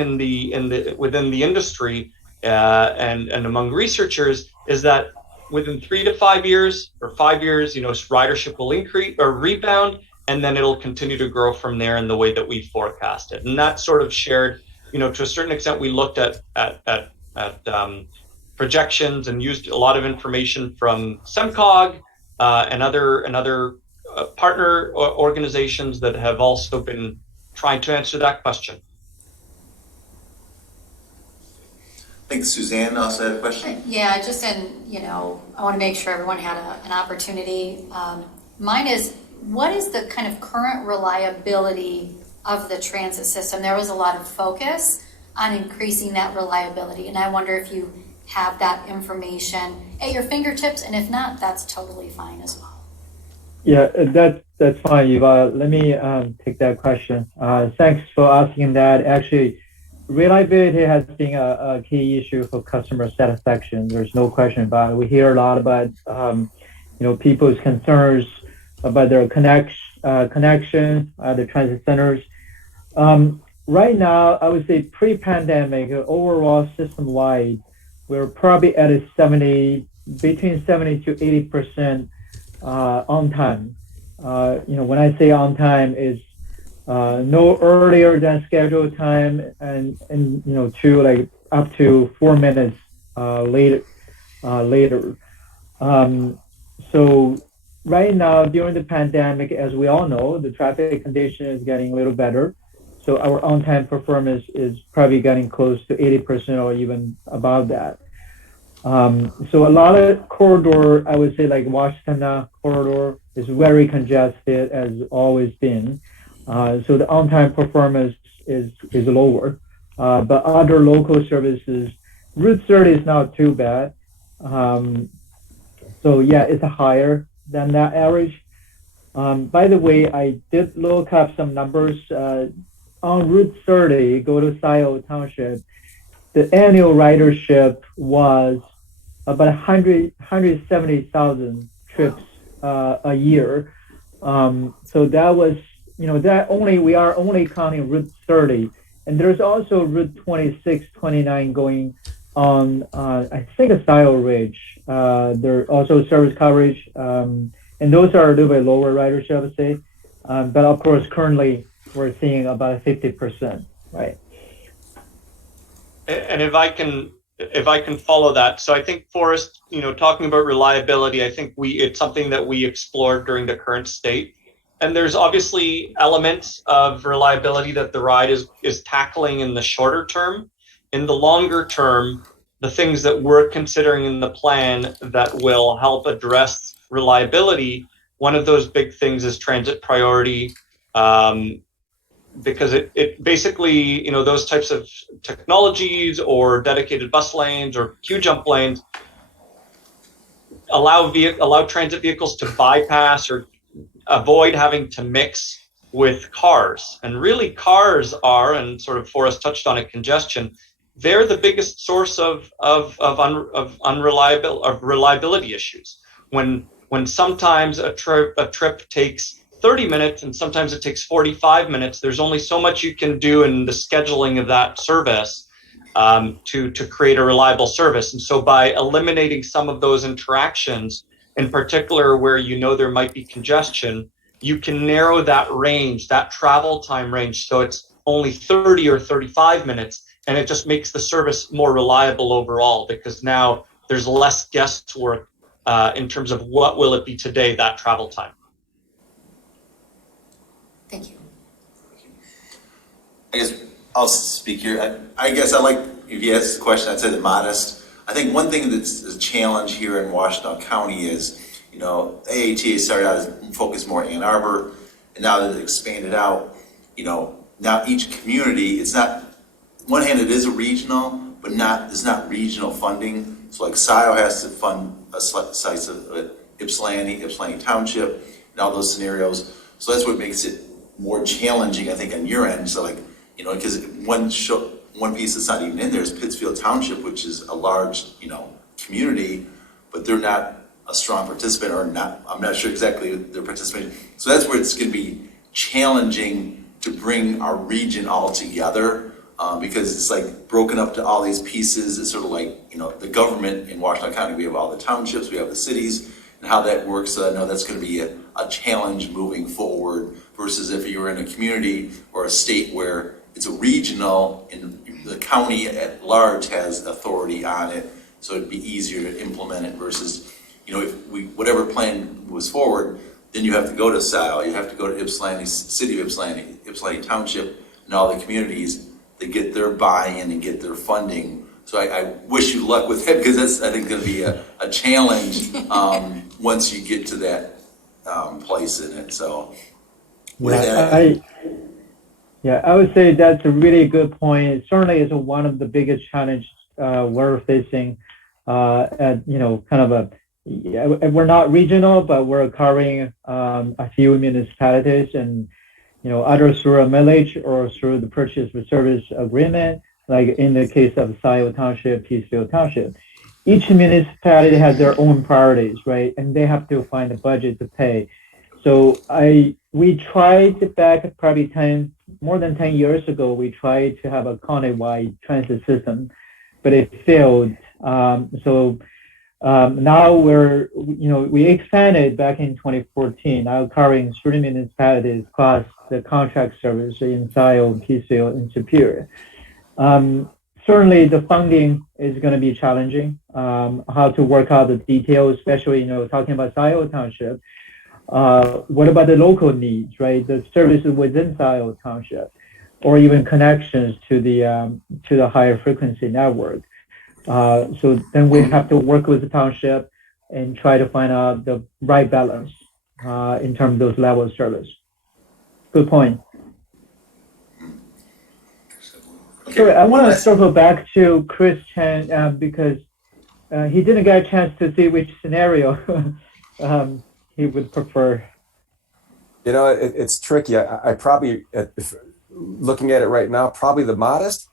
within the industry and among researchers is that within 3 to 5 years or 5 years, ridership will increase or rebound, and then it'll continue to grow from there in the way that we forecast it. And that's sort of shared, to a certain extent. We looked at projections and used a lot of information from SEMCOG and other partner organizations that have also been trying to answer that question. I think Suzanne also had a question. Yeah, I want to make sure everyone had an opportunity. Mine is, what is the kind of current reliability of the transit system? There was a lot of focus on increasing that reliability, and I wonder if you have that information at your fingertips, and if not, that's totally fine as well. Yeah, that's fine, Eva. Let me take that question. Thanks for asking that. Actually, reliability has been a key issue for customer satisfaction. There's no question about it. We hear a lot about people's concerns about their connection, the transit centers. Right now, I would say pre-pandemic, overall system-wide, we're probably at between 70 to 80% on time. When I say on time, is no earlier than scheduled time, and to like up to 4 minutes later. So right now, during the pandemic, as we all know, the traffic condition is getting a little better. So our on-time performance is probably getting close to 80% or even above that. So a lot of corridor, I would say like Washington corridor, is very congested, as always been. So the on-time performance is lower. But other local services, Route 30 is not too bad. So yeah, it's higher than that average. By the way, I did look up some numbers. On Route 30, go to Scio Township, the annual ridership was about 170,000 trips a year. So that was, we are only counting Route 30. And there's also Route 26, 29 going on, I think, a Scio Ridge. There are also service coverage, and those are a little bit lower ridership, I would say. But of course, currently, we're seeing about 50%, right? And if I can follow that, so I think, Forrest, talking about reliability, I think it's something that we explored during the current state, and there's obviously elements of reliability that the ride is tackling in the shorter term. In the longer term, the things that we're considering in the plan that will help address reliability, one of those big things is transit priority, because it basically, those types of technologies or dedicated bus lanes or queue jump lanes allow transit vehicles to bypass or avoid having to mix with cars. And really cars are, and sort of Forrest touched on it, congestion, they're the biggest source of reliability issues. When sometimes a trip takes 30 minutes and sometimes it takes 45 minutes, there's only so much you can do in the scheduling of that service to create a reliable service. And so by eliminating some of those interactions, in particular where there might be congestion, you can narrow that range, that travel time range, so it's only 30 or 35 minutes, and it just makes the service more reliable overall, because now there's less guesswork in terms of what will it be today, that travel time. Thank you. I guess I'll speak here. I guess if you ask the question, I'd say the modest. I think one thing that's a challenge here in Washington County is, AATA started out as focused more Ann Arbor, and now that it's expanded out, now each community, it's not, on one hand it is a regional, but it's not regional funding. So like Scio has to fund a slice of Ypsilanti Township, and all those scenarios. So that's what makes it more challenging, I think, on your end. So because one piece that's not even in there is Pittsfield Township, which is a large, community, but they're not a strong participant, or not. I'm not sure exactly their participation. So that's where it's going to be challenging to bring our region all together, because it's like broken up to all these pieces. It's sort of like, the government in Washington County, we have all the townships, we have the cities, and how that works. So I know that's going to be a challenge moving forward, versus if you were in a community or a state where it's a regional and the county at large has authority on it, so it'd be easier to implement it, versus, if whatever plan was forward, then you have to go to Scio, you have to go to Ypsilanti, city of Ypsilanti Township, and all the communities to get their buy-in and get their funding. So I wish you luck with that, because that's, I think, going to be a challenge once you get to that place in it. So I would say that's a really good point. It certainly is one of the biggest challenges we're facing. We're not regional, but we're covering a few municipalities, and either through a millage or through the purchase of service agreement, like in the case of Scio Township, Pittsfield Township. Each municipality has their own priorities, right? And they have to find a budget to pay. So we tried back probably more than 10 years ago, we tried to have a county-wide transit system, but it failed. Now we expanded back in 2014, now covering 30 municipalities plus the contract service in Scio, Pittsfield, and Superior. Certainly the funding is going to be challenging, how to work out the details, especially, talking about Scio Township. What about the local needs, right? The services within Scio Township, or even connections to the higher frequency network. So then we have to work with the township and try to find out the right balance in terms of those level of service. Good point. Okay. Sorry, I want to circle back to Chris Chen because he didn't get a chance to see which scenario he would prefer. It's tricky. I probably, looking at it right now, probably the modest.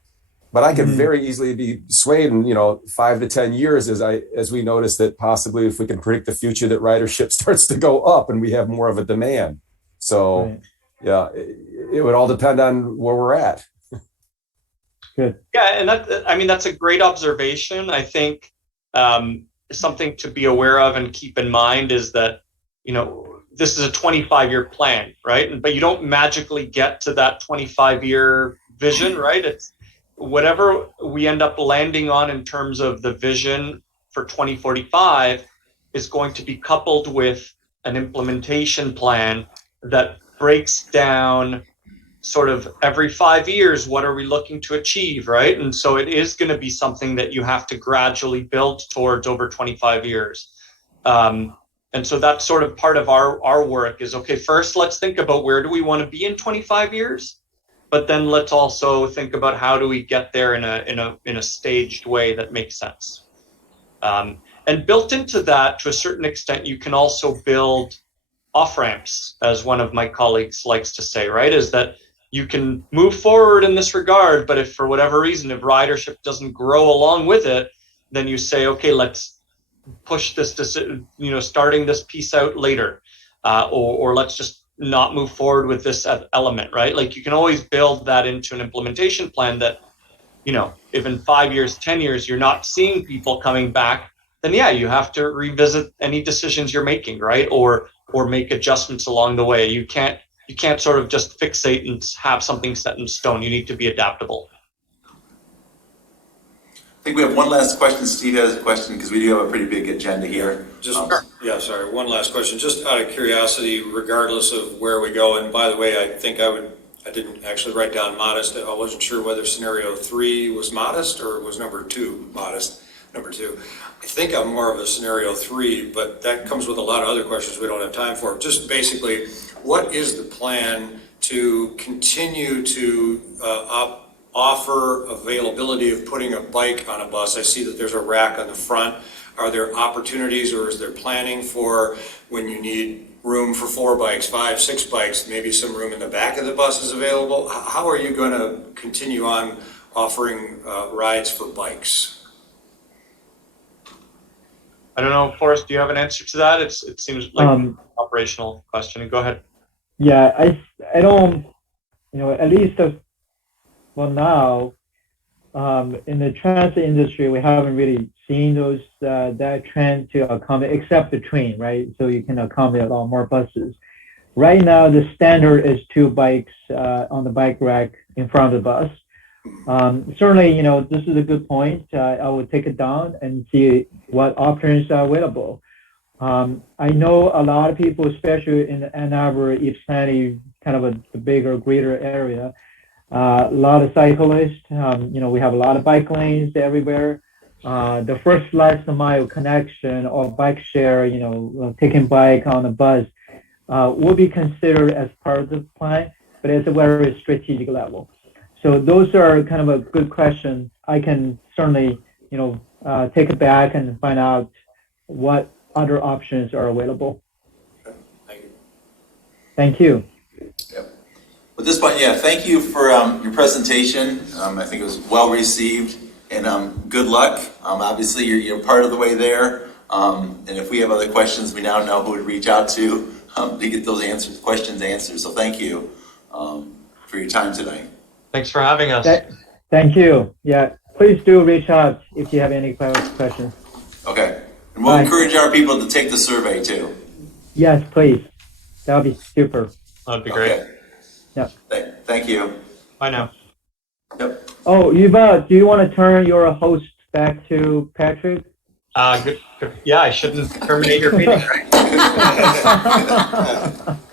But I could very easily be swayed in, 5 to 10 years as we notice that possibly if we can predict the future that ridership starts to go up and we have more of a demand. So, right. Yeah, it would all depend on where we're at. Good. Yeah, and that's a great observation. I think something to be aware of and keep in mind is that, this is a 25-year plan, right? But you don't magically get to that 25-year vision, right? It's whatever we end up landing on in terms of the vision for 2045 is going to be coupled with an implementation plan that breaks down sort of every 5 years, what are we looking to achieve, right? And so it is going to be something that you have to gradually build towards over 25 years. And so that's sort of part of our work is, okay, first let's think about where do we want to be in 25 years, but then let's also think about how do we get there in a staged way that makes sense. And built into that, to a certain extent, you can also build off-ramps, as one of my colleagues likes to say, right? Is that you can move forward in this regard, but if for whatever reason, if ridership doesn't grow along with it, then you say, okay, let's push this, starting this piece out later, or let's just not move forward with this element, right? Like you can always build that into an implementation plan that, if in 5 years, 10 years, you're not seeing people coming back, then yeah, you have to revisit any decisions you're making, right? Or make adjustments along the way. You can't sort of just fixate and have something set in stone. You need to be adaptable. I think we have one last question. Steve has a question because we do have a pretty big agenda here. One last question. Just out of curiosity, regardless of where we go, and by the way, I think I didn't actually write down modest. I wasn't sure whether scenario 3 was modest or was number 2 modest. Number 2. I think I'm more of a scenario 3, but that comes with a lot of other questions we don't have time for. Just basically, what is the plan to continue to offer availability of putting a bike on a bus? I see that there's a rack on the front. Are there opportunities, or is there planning for when you need room for 4 bikes, 5, 6 bikes, maybe some room in the back of the bus is available? How are you going to continue on offering rides for bikes? I don't know, Forrest, do you have an answer to that? It seems like an operational question. Go ahead. Yeah, I don't, at least now, in the transit industry, we haven't really seen that trend to accommodate, except the train, right? So you can accommodate a lot more buses. Right now, the standard is 2 bikes on the bike rack in front of the bus. Certainly, this is a good point. I would take it down and see what options are available. I know a lot of people, especially in Ann Arbor, Ypsilanti, kind of a bigger, greater area, a lot of cyclists. We have a lot of bike lanes everywhere. The first last mile connection or bike share, taking bike on the bus will be considered as part of the plan, but it's a very strategic level. So those are kind of a good question. I can certainly, take it back and find out what other options are available. Thank you. Thank you. Yep. At this point, thank you for your presentation. I think it was well received, and good luck. Obviously, you're part of the way there. And if we have other questions, we now know who to reach out to get those questions answered. So thank you for your time tonight. Thanks for having us. Thank you. Yeah, please do reach out if you have any questions. Okay. And we'll encourage our people to take the survey too. Yes, please. That would be super. That would be great. Okay. Yep. Thank you. Bye now. Yep. Oh, Yuval, do you want to turn your host back to Patrick? Good. Yeah, I shouldn't terminate your meeting, right?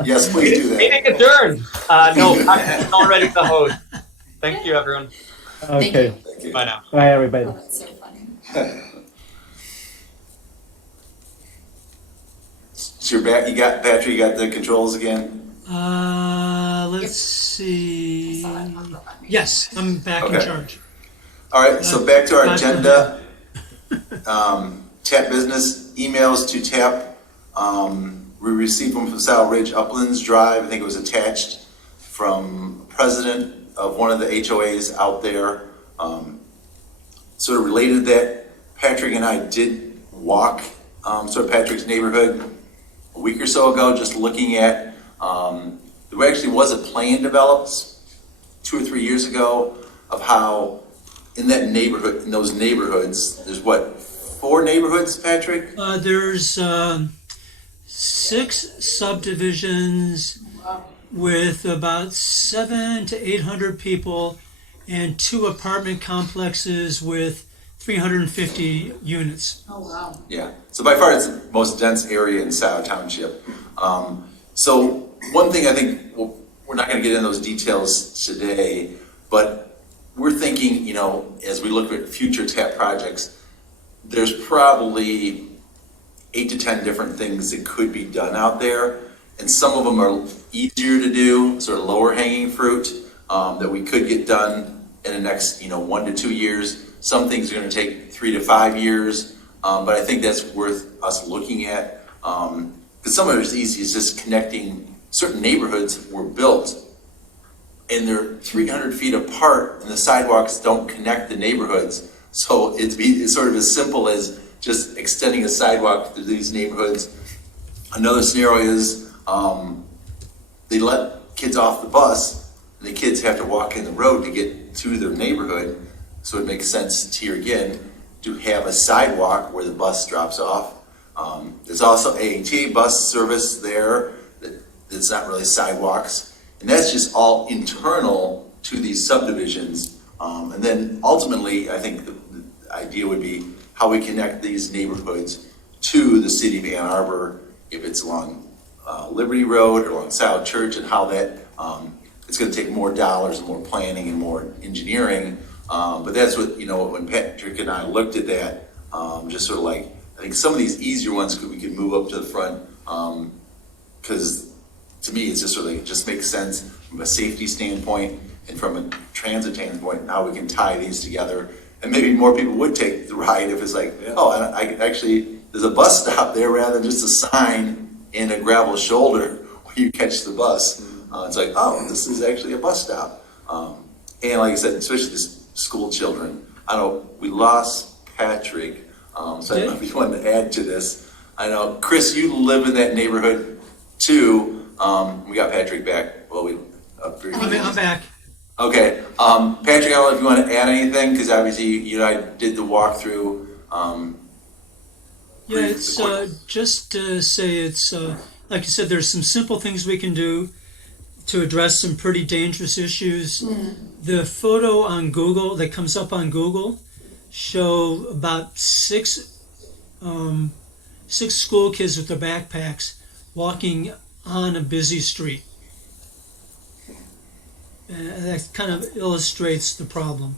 Yes, please do that. Meeting adjourned. No, I'm already the host. Thank you, everyone. Okay. Thank you. Bye now. Bye, everybody. Oh, that's so funny. So you're back. Patrick, you got the controls again? Let's see. Yes, I'm back in charge. All right, so back to our agenda. TAP business emails to TAP. We received them from Sal Ridge Uplands Drive. I think it was attached from president of one of the HOAs out there. Sort of related to that, Patrick and I did walk sort of Patrick's neighborhood a week or so ago, just looking at, there actually was a plan developed 2 or 3 years ago of how in those neighborhoods, there's 4 neighborhoods, Patrick? There's 6 subdivisions with about 700 to 800 people and 2 apartment complexes with 350 units. Oh, wow. Yeah, so by far it's the most dense area in Scio Township. So one thing I think, well, we're not going to get into those details today, but we're thinking, as we look at future TAP projects, there's probably 8 to 10 different things that could be done out there. And some of them are easier to do, sort of lower hanging fruit, that we could get done in the next, 1 to 2 years. Some things are going to take 3 to 5 years, but I think that's worth us looking at. Because some of it's easy, is just connecting. Certain neighborhoods were built and they're 300 feet apart and the sidewalks don't connect the neighborhoods. So it's sort of as simple as just extending a sidewalk through these neighborhoods. Another scenario is they let kids off the bus and the kids have to walk in the road to get to their neighborhood. So it makes sense here again to have a sidewalk where the bus drops off. There's also AATA bus service there that's not really sidewalks. And that's just all internal to these subdivisions. And then ultimately, I think the idea would be how we connect these neighborhoods to the city of Ann Arbor, if it's along Liberty Road or along Scio Church, and how that, it's gonna take more dollars and more planning and more engineering. But that's what, when Patrick and I looked at that, just sort of like, I think some of these easier ones we could move up to the front, because to me, it's just sort of like, it just makes sense from a safety standpoint and from a transit standpoint, how we can tie these together. And maybe more people would take the ride if it's like, oh, I actually, there's a bus stop there rather than just a sign and a gravel shoulder where you catch the bus. It's like, oh, this is actually a bus stop. And like I said, especially the school children. I know we lost Patrick, so I don't know if you wanted to add to this. I know, Chris, you live in that neighborhood too. We got Patrick back. Well, I'm back. Okay, Patrick, I don't know if you want to add anything, because obviously you and I did the walkthrough. Yeah, it's just to say it's, like you said, there's some simple things we can do to address some pretty dangerous issues. The photo on Google that comes up on Google show about six school kids with their backpacks walking on a busy street. That kind of illustrates the problem.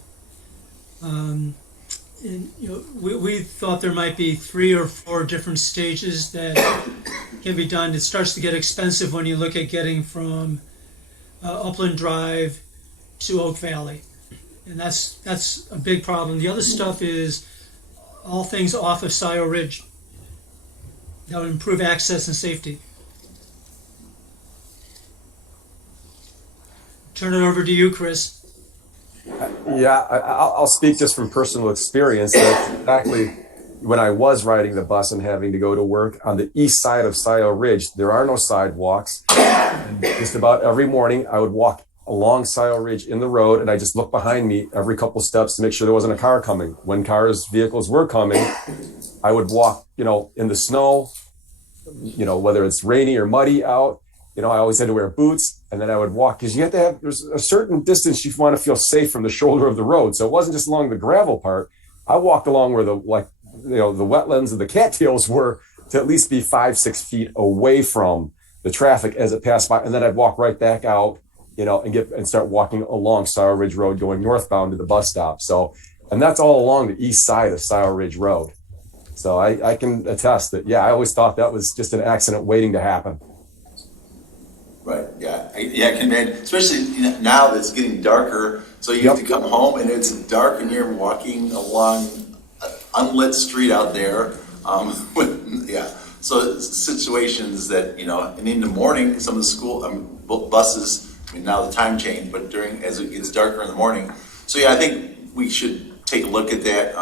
We thought there might be 3 or 4 different stages that can be done. It starts to get expensive when you look at getting from Upland Drive to Oak Valley, and that's a big problem. The other stuff is all things off of Scio Ridge that would improve access and safety. Turn it over to you, Chris. Yeah, I'll speak just from personal experience. That's exactly when I was riding the bus and having to go to work on the east side of Scio Ridge. There are no sidewalks. And just about every morning, I would walk along Scio Ridge in the road, and I just look behind me every couple steps to make sure there wasn't a car coming. When vehicles were coming, I would walk, in the snow, whether it's rainy or muddy out. I always had to wear boots, and then I would walk, because you have to have, there's a certain distance you want to feel safe from the shoulder of the road. So it wasn't just along the gravel part. I walked along where the wetlands and the cattails were, to at least be 5-6 feet away from the traffic as it passed by. And then I'd walk right back out, and start walking along Scio Ridge Road, going northbound to the bus stop. So, and that's all along the east side of Scio Ridge Road. So I can attest that, I always thought that was just an accident waiting to happen. Right. Yeah. I can imagine, especially now that it's getting darker. So you have to come home and it's dark and you're walking along an unlit street out there. So situations that and in the morning, some of the school buses. Now the time change, but as it gets darker in the morning. So I think we should take a look at that.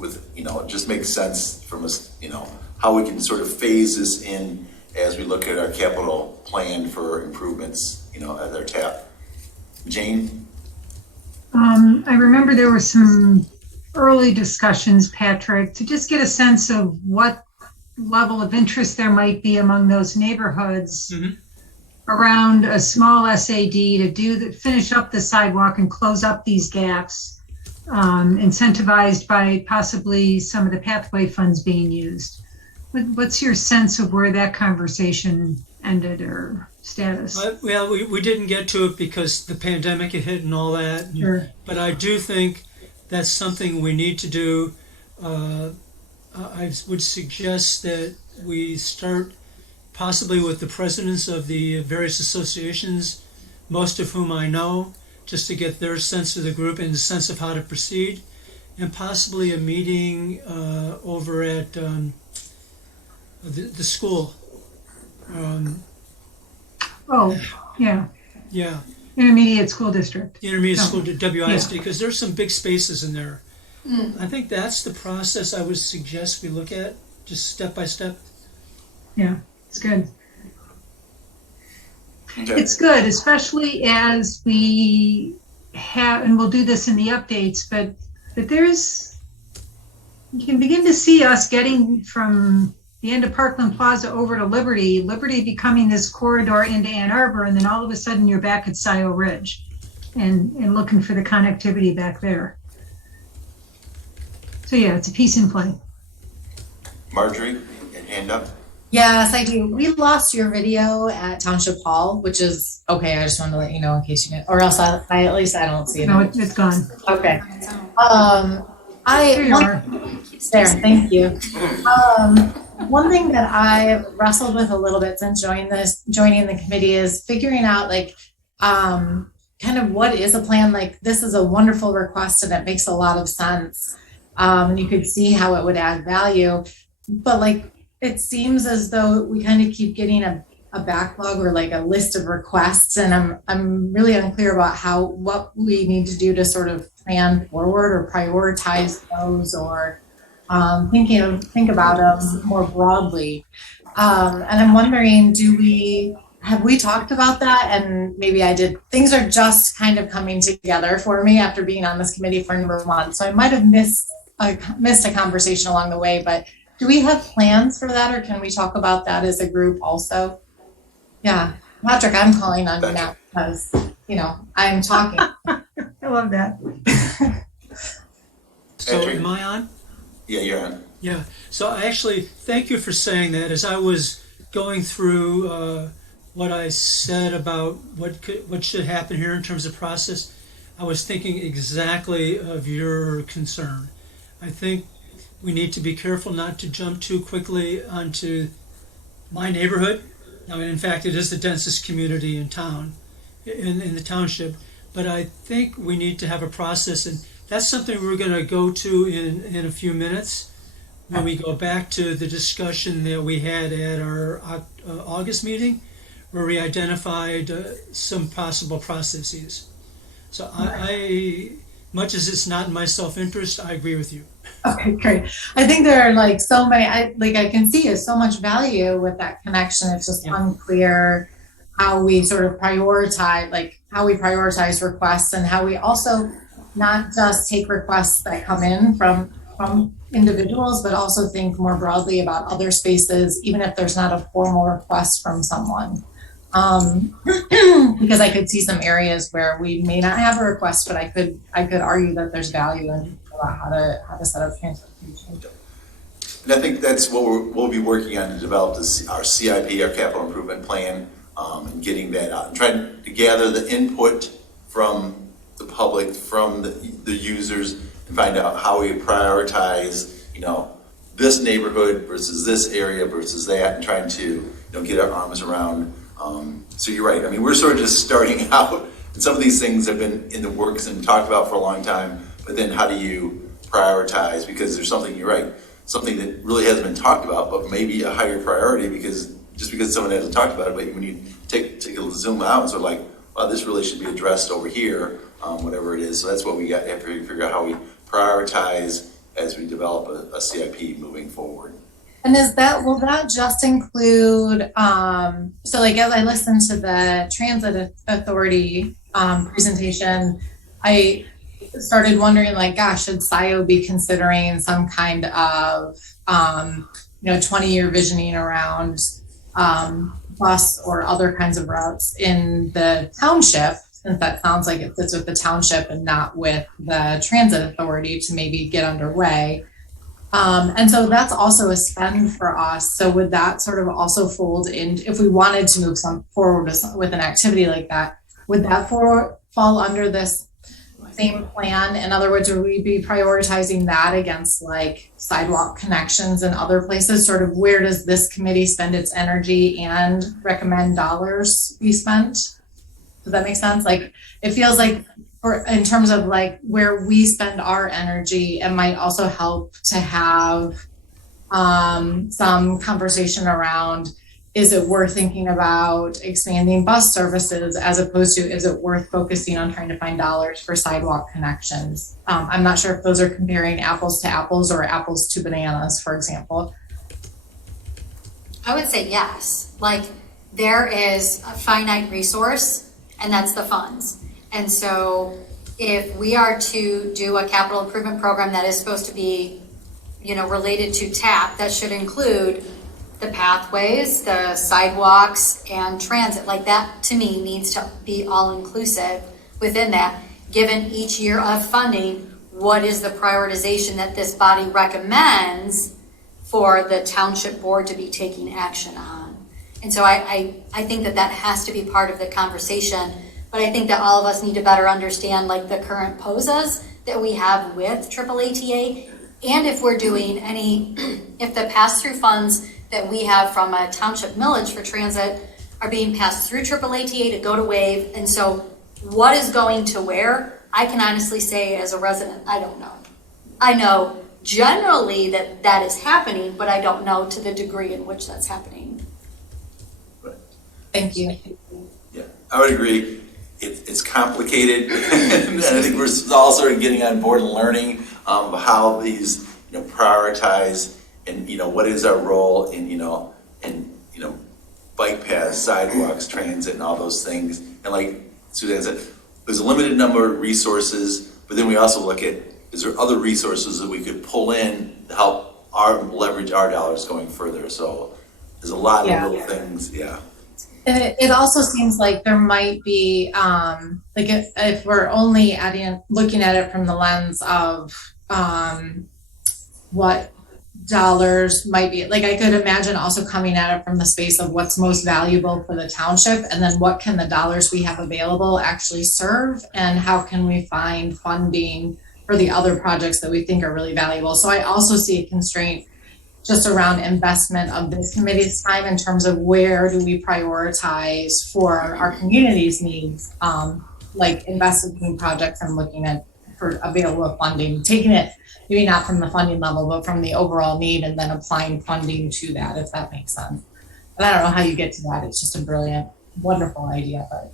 It just makes sense from us. How we can sort of phase this in as we look at our capital plan for improvements, at our TAP. Jane? I remember there were some early discussions, Patrick, to just get a sense of what level of interest there might be among those neighborhoods around a small SAD to finish up the sidewalk and close up these gaps, incentivized by possibly some of the pathway funds being used. What's your sense of where that conversation ended or status? Well, we didn't get to it because the pandemic had hit and all that. Sure. But I do think that's something we need to do. I would suggest that we start possibly with the presidents of the various associations, most of whom I know, just to get their sense of the group and the sense of how to proceed, and possibly a meeting over at the school. Oh, yeah. Yeah, Intermediate school district. intermediate Oh, school to WISD, because there's some big spaces in there. Mm. I think that's the process I would suggest we look at, just step by step. Yeah, it's good. Okay. It's good, especially as we have, and we'll do this in the updates, but there's, you can begin to see us getting from the end of Parkland Plaza over to Liberty becoming this corridor into Ann Arbor, and then all of a sudden you're back at Scio Ridge and looking for the connectivity back there. So yeah, it's a piece in play. Marjorie, your hand up. Yes, I do. We lost your video at Township Hall, which is okay. I just wanted to let you know in case you didn't, or else I at least I don't see it. No, it's gone. Okay. There you are. There, thank you. One thing that I wrestled with a little bit since joining the committee is figuring out kind of what is a plan. Like, this is a wonderful request and it makes a lot of sense. You could see how it would add value, but like, it seems as though we kind of keep getting a backlog or like a list of requests, and I'm really unclear about what we need to do to sort of plan forward or prioritize those, or think about them more broadly. And I'm wondering, have we talked about that? And maybe I did. Things are just kind of coming together for me after being on this committee for a number of months, so I might have missed a conversation along the way, but do we have plans for that, or can we talk about that as a group also? Yeah, Patrick, I'm calling on you now because, I'm talking. I love that. So Patrick? am I on? Yeah, you're on. Yeah. So I actually thank you for saying that. As I was going through what I said about what should happen here in terms of process, I was thinking exactly of your concern. I think we need to be careful not to jump too quickly onto my neighborhood. Now, in fact, it is the densest community in town, in the township. But I think we need to have a process, and that's something we're going to go to in a few minutes when we go back to the discussion that we had at our August meeting, where we identified some possible processes. So I, much as it's not in my self-interest, I agree with you. Okay, great. I think there are like so many, I can see so much value with that connection. It's just unclear how we sort of prioritize requests, and how we also not just take requests that come in from individuals, but also think more broadly about other spaces, even if there's not a formal request from someone. Because I could see some areas where we may not have a request, but I could argue that there's value in about how to set up transportation. And I think that's what we'll be working on to develop our CIP, our capital improvement plan, and getting that out and trying to gather the input from the public, from the users, and find out how we prioritize, this neighborhood versus this area versus that, and trying to, get our arms around. So you're right. I mean, we're sort of just starting out, and some of these things have been in the works and talked about for a long time. But then, how do you prioritize? Because there's something, you're right, something that really hasn't been talked about, but maybe a higher priority because someone hasn't talked about it. But when you take a zoom out, and sort of like, wow, this really should be addressed over here, whatever it is. So that's what we have to figure out, how we prioritize as we develop a CIP moving forward. And will that just include, so like as I listened to the Transit Authority presentation, I started wondering, like, gosh, should Scio be considering some kind of 20-year visioning around bus or other kinds of routes in the township, since that sounds like it fits with the township and not with the Transit Authority, to maybe get underway. And so that's also a spend for us. So would that sort of also fold in, if we wanted to move forward with an activity like that, would that fall under this same plan? In other words, would we be prioritizing that against like sidewalk connections and other places? Sort of where does this committee spend its energy and recommend dollars be spent? Does that make sense? Like, it feels like in terms of like where we spend our energy, it might also help to have some conversation around, is it worth thinking about expanding bus services as opposed to, is it worth focusing on trying to find dollars for sidewalk connections? I'm not sure if those are comparing apples to apples or apples to bananas, for example. I would say yes. Like, there is a finite resource, and that's the funds. And so if we are to do a capital improvement program that is supposed to be, related to TAP, that should include the pathways, the sidewalks, and transit. Like, that to me needs to be all inclusive within that. Given each year of funding, what is the prioritization that this body recommends for the township board to be taking action on? And so I think that has to be part of the conversation. But I think that all of us need to better understand like the current POSAs that we have with AATA, and if we're doing if the pass-through funds that we have from a township millage for transit are being passed through AATA to go to WAVE. And so what is going to where? I can honestly say as a resident, I don't know. I know generally that is happening, but I don't know to the degree in which that's happening. Thank you. Yeah, I would agree. It's complicated, and I think we're all sort of getting on board and learning how these prioritize, and what is our role in bike paths, sidewalks, transit, and all those things. And like Suzanne said, there's a limited number of resources, but then we also look at, is there other resources that we could pull in to help leverage our dollars going further? So there's a lot of little things, And it also seems like there might be, like if we're only looking at it from the lens of what dollars might be, like I could imagine also coming at it from the space of what's most valuable for the township, and then what can the dollars we have available actually serve, and how can we find funding for the other projects that we think are really valuable. So I also see a constraint just around investment of this committee's time in terms of where do we prioritize for our community's needs, like investing in projects and looking at for available funding, taking it maybe not from the funding level, but from the overall need, and then applying funding to that, if that makes sense. And I don't know how you get to that. It's just a brilliant, wonderful idea, but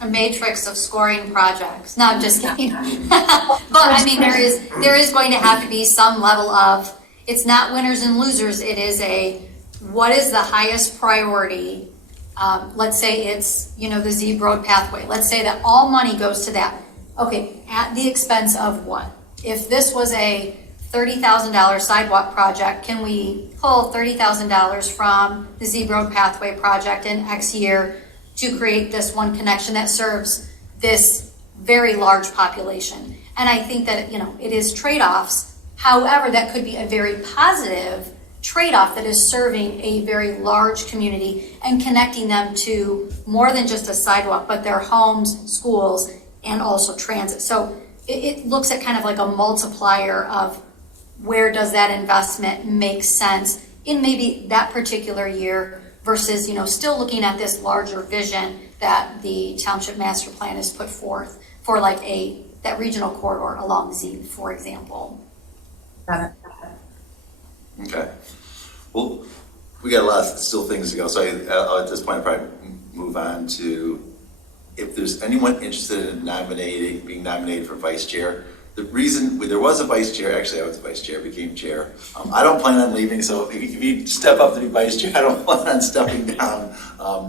A matrix of scoring projects. No, I'm just kidding. But I mean, there is going to have to be some level of, it's not winners and losers. It is what is the highest priority? Let's say it's, the Zeeb Road pathway. Let's say that all money goes to that. Okay, at the expense of what? If this was a $30,000 sidewalk project, can we pull $30,000 from the Zeeb Road pathway project in X year to create this one connection that serves this very large population? And I think that, it is trade-offs. However, that could be a very positive trade-off that is serving a very large community and connecting them to more than just a sidewalk, but their homes, schools, and also transit. So it looks at kind of like a multiplier of where does that investment make sense in maybe that particular year versus, still looking at this larger vision that the township master plan has put forth for like that regional corridor along Zeeb, for example. got it. Okay. Well, we got a lot of still things to go, so I'll at this point I'll probably move on to, if there's anyone interested in being nominated for vice chair. The reason there was a vice chair, actually I was vice chair, became chair. I don't plan on leaving, so if you step up to be vice chair, I don't plan on stepping down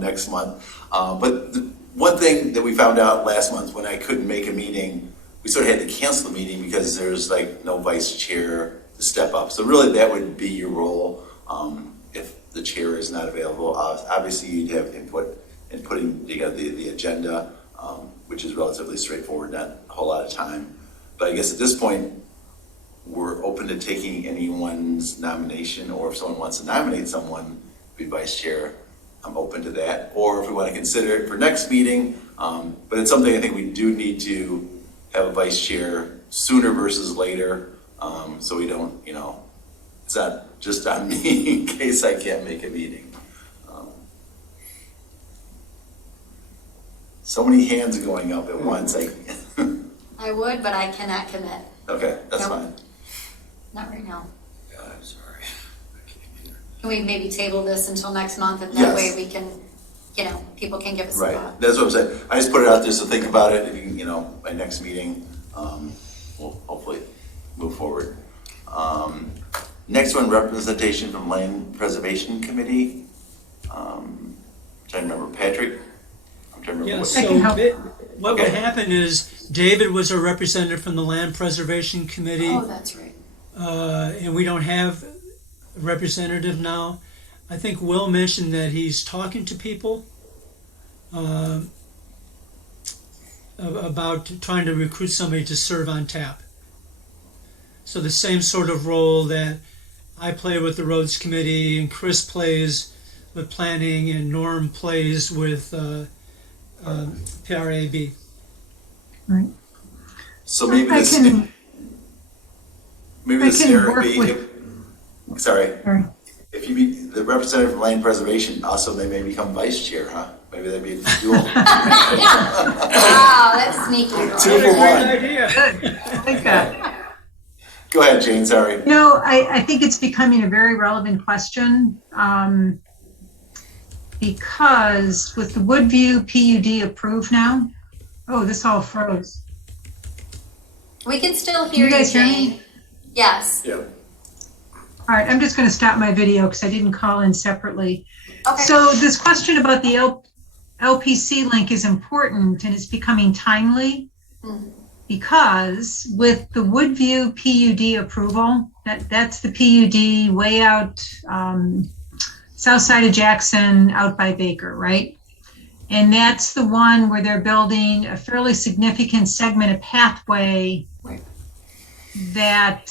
next month. But the one thing that we found out last month when I couldn't make a meeting, we sort of had to cancel the meeting because there's like no vice chair to step up. So really that would be your role if the chair is not available. Obviously you'd have input in putting together the agenda, which is relatively straightforward, not a whole lot of time. But I guess at this point, we're open open to taking anyone's nomination, or if someone wants to nominate someone to be vice chair, I'm open to that. Or if we want to consider it for next meeting, but it's something I think we do need to have a vice chair sooner versus later, so we don't, it's not just on me in case I can't make a meeting. So many hands going up at once. I would, but I cannot commit. Okay, that's Nope. fine. Not right now. I'm sorry. I can't either. Can we maybe table this until next month, and that Yes. way we can, people can give us a Right, thought. that's what I'm saying. I just put it out there, so think about it. If you can, by next meeting, we'll hopefully move forward. Next one, representation from Land Preservation Committee. Trying to remember, Patrick? I'm trying to remember. Yeah, what- so can help. what would happen is David was a representative from the Land Preservation Committee, Oh, that's right. and we don't have a representative now. I think Will mentioned that he's talking to people about trying to recruit somebody to serve on TAP. So the same sort of role that I play with the Roads Committee, and Chris plays with planning, and Norm plays with PRAB. Right. So maybe I this, can- maybe I this can year, work sorry. Sorry. If you be the representative from Land Preservation, also they may become vice chair, huh? Maybe that'd be a dual. Wow, that's sneaky. Two for one. idea. I like that. Go ahead, Jane, sorry. I think it's becoming a very relevant question, because with the Woodview PUD approved now, this all froze. We can still Can hear you you, guys hear me? Jane. Yes. Yeah. All right, I'm just going to stop my video because I didn't call in separately. Okay. So this question about the LPC link is important, and it's becoming timely because with the Woodview PUD approval, that's the PUD way out south side of Jackson, out by Baker, right? And that's the one where they're building a fairly significant segment of pathway that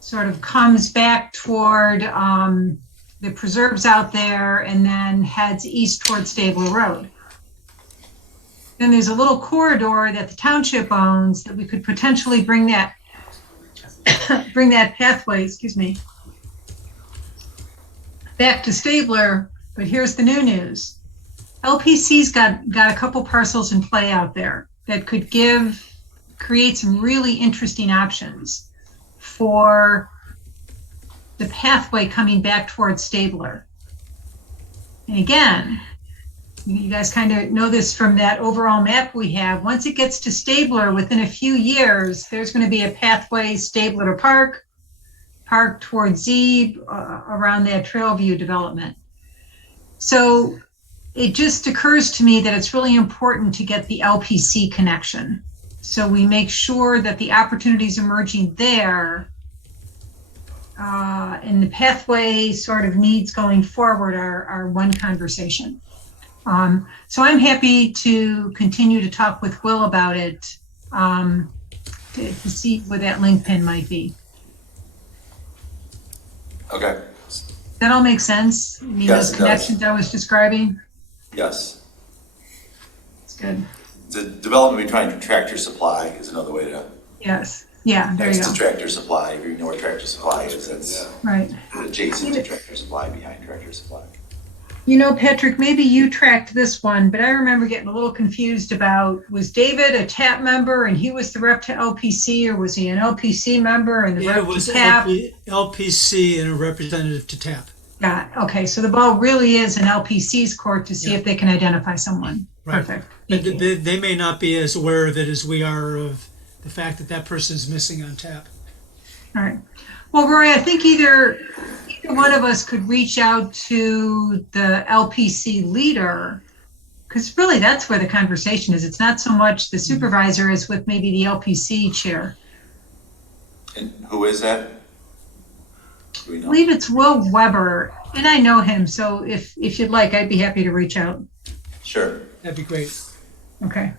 sort of comes back toward the preserves out there and then heads east toward Stabler Road. Then there's a little corridor that the township owns that we could potentially bring that pathway, back to Stabler. But here's the new news. LPC's got a couple parcels in play out there that could create some really interesting options for the pathway coming back towards Stabler. And again, you guys kind of know this from that overall map we have. Once it gets to Stabler, within a few years, there's going to be a pathway Stabler to Park towards Zeeb, around that Trailview development. So it just occurs to me that it's really important to get the LPC connection. So we make sure that the opportunities emerging there and the pathway sort of needs going forward are one conversation. So I'm happy to continue to talk with Will about it to see where that link pin might be. Okay, That all makes sense? I mean, Yes, those it does. connections I was describing? yes. It's good. The development between Tractor Supply is another way to, Yes. Yeah, there you next go. to Tractor Supply, if you know where Tractor Supply is, it's Right. adjacent to Tractor Supply, behind Tractor Supply. Patrick, maybe you tracked this one, but I remember getting a little confused about, was David a TAP member and he was the rep to LPC, or was he an LPC member and the Yeah, rep it was to TAP? LPC and a representative to TAP. Yeah, okay, so the ball really is in LPC's court to see if they can identify someone. Right. Perfect. But they may not be as aware of it as we are of the fact that that person is missing on TAP. All right. Well, Rory, I think either one of us could reach out to the LPC leader, because really that's where the conversation is. It's not so much the supervisor as with maybe the LPC chair. And who is that? Do we I know? believe it's Will Weber, and I know him, so if you'd like, I'd be happy to reach out. Sure. That'd be great. Okay.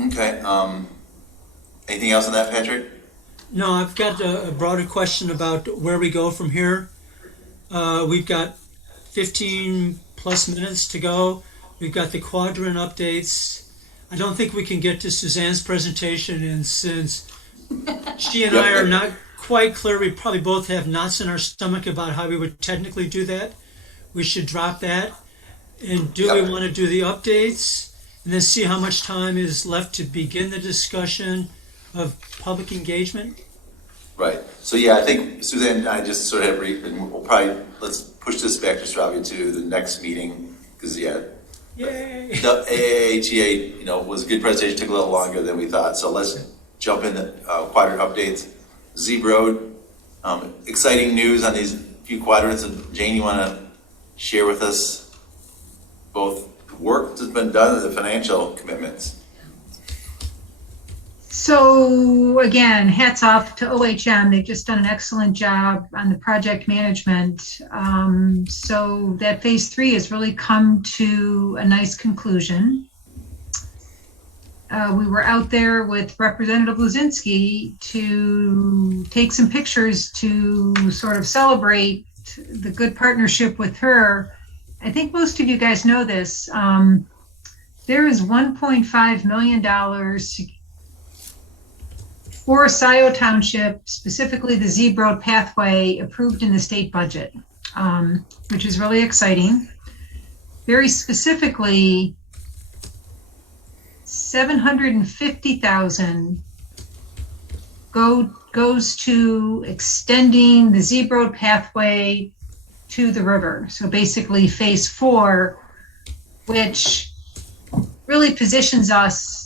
Okay, anything else on that, Patrick? No, I've got a broader question about where we go from here. We've got 15 plus minutes to go. We've got the quadrant updates. I don't think we can get to Suzanne's presentation, and since she and I are not quite clear, we probably both have knots in our stomach about how we would technically do that. We should drop that. And do we want to do the updates and then see how much time is left to begin the discussion of public engagement? Right. So yeah, I think Suzanne and I just sort of have brief, and we'll probably, let's push this back, just Robbie, to the next meeting, because Yay! the AATA, was a good presentation, took a little longer than we thought. So let's jump in the quadrant updates. Z Road, exciting news on these few quadrants. And Jane, you want to share with us both the work that's been done and the financial commitments? So again, hats off to OHM. They've just done an excellent job on the project management. So that phase 3 has really come to a nice conclusion. We were out there with Representative Luzinski to take some pictures to sort of celebrate the good partnership with her. I think most of you guys know this. There is $1.5 million for Scio Township, specifically the Z Road pathway, approved in the state budget, which is really exciting. Very specifically, $750,000 goes to extending the Z Road pathway to the river. So basically phase 4, which really positions us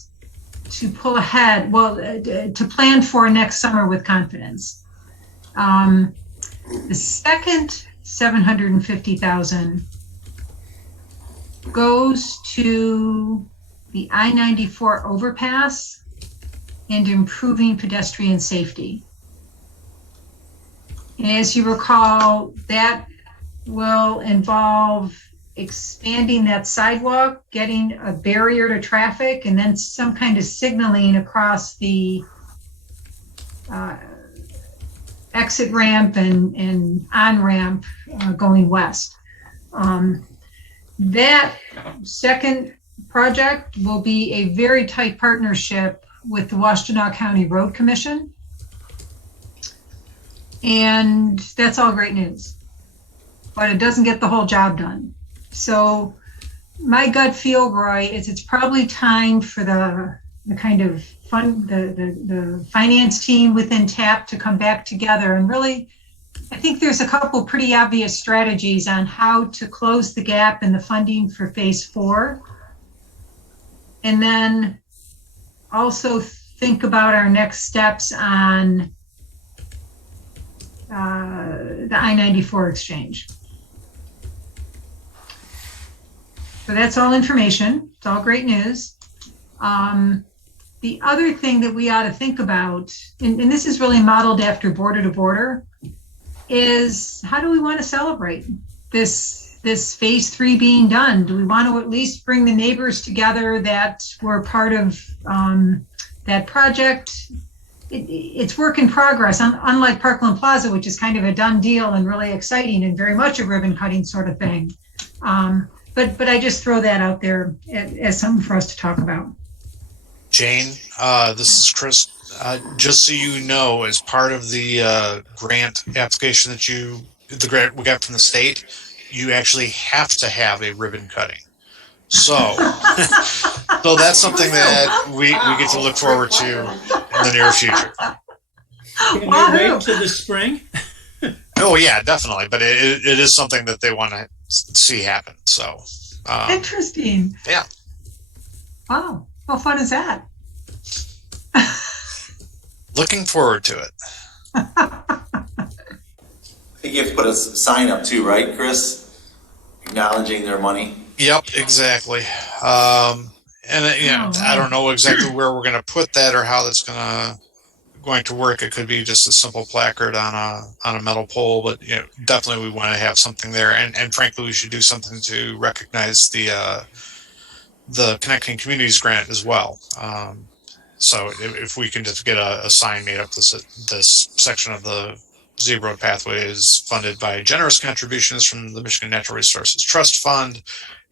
to pull ahead, to plan for next summer with confidence. The second $750,000 goes to the I-94 overpass and improving pedestrian safety. And as you recall, that will involve expanding that sidewalk, getting a barrier to traffic, and then some kind of signaling across the exit ramp and on-ramp going west. That second project will be a very tight partnership with the Washtenaw County Road Commission. And that's all great news, but it doesn't get the whole job done. So my gut feel, Roy, is it's probably time for the kind of the finance team within TAP to come back together and really, I think there's a couple pretty obvious strategies on how to close the gap in the funding for phase 4. And then also think about our next steps on the I-94 exchange. So that's all information. It's all great news. The other thing that we ought to think about, and this is really modeled after Border to Border, is how do we want to celebrate this phase 3 being done? Do we want to at least bring the neighbors together that were part of that project? It's work in progress, unlike Parkland Plaza, which is kind of a done deal and really exciting and very much a ribbon cutting sort of thing. But I just throw that out there as something for us to talk about. Jane, this is Chris. Just so you know, as part of the grant application the grant we got from the state, you actually have to have a ribbon cutting. So, so that's something that we get to look forward to in the near future. Can we wait till the spring? Oh yeah, definitely. But it is something that they want to see happen. So interesting. Yeah. Wow. How fun is that? Looking forward to it. I think you have to put a sign up too, right, Chris? Acknowledging their money. Yep, exactly. I don't know exactly where we're going to put that or how that's going to work. It could be just a simple placard on a metal pole, but definitely we want to have something there. And frankly, we should do something to recognize the the Connecting Communities grant as well. So if we can just get a sign made up, this section of the Z Road pathway is funded by generous contributions from the Michigan Natural Resources Trust Fund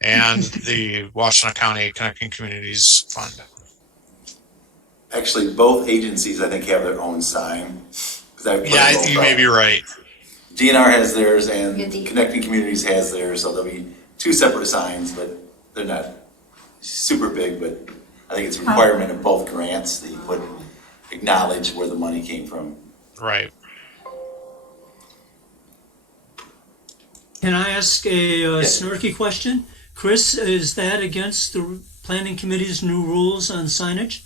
and the Washtenaw County Connecting Communities Fund. Actually, both agencies, I think, have their own sign. Yeah, you may be right. DNR has theirs and Good deal. Connecting Communities has theirs, so there'll be two separate signs, but they're not super big, but I think it's a requirement of both grants that you put, acknowledge where the money came from. Right. Can I ask a snarky question? Chris, is that against the planning committee's new rules on signage?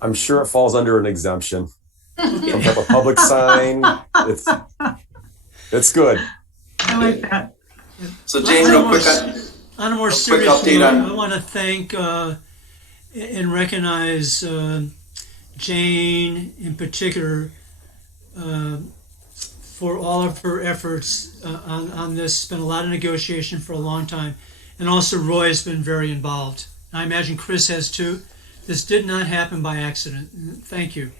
I'm sure it falls under an exemption. Comes up a public sign. It's good. I like that. So Jane, real quick on a more quick serious update note, on- I want to thank and recognize Jane in particular for all of her efforts on this. It's been a lot of negotiation for a long time. And also Roy has been very involved. I imagine Chris has too. This did not happen by accident. Thank you.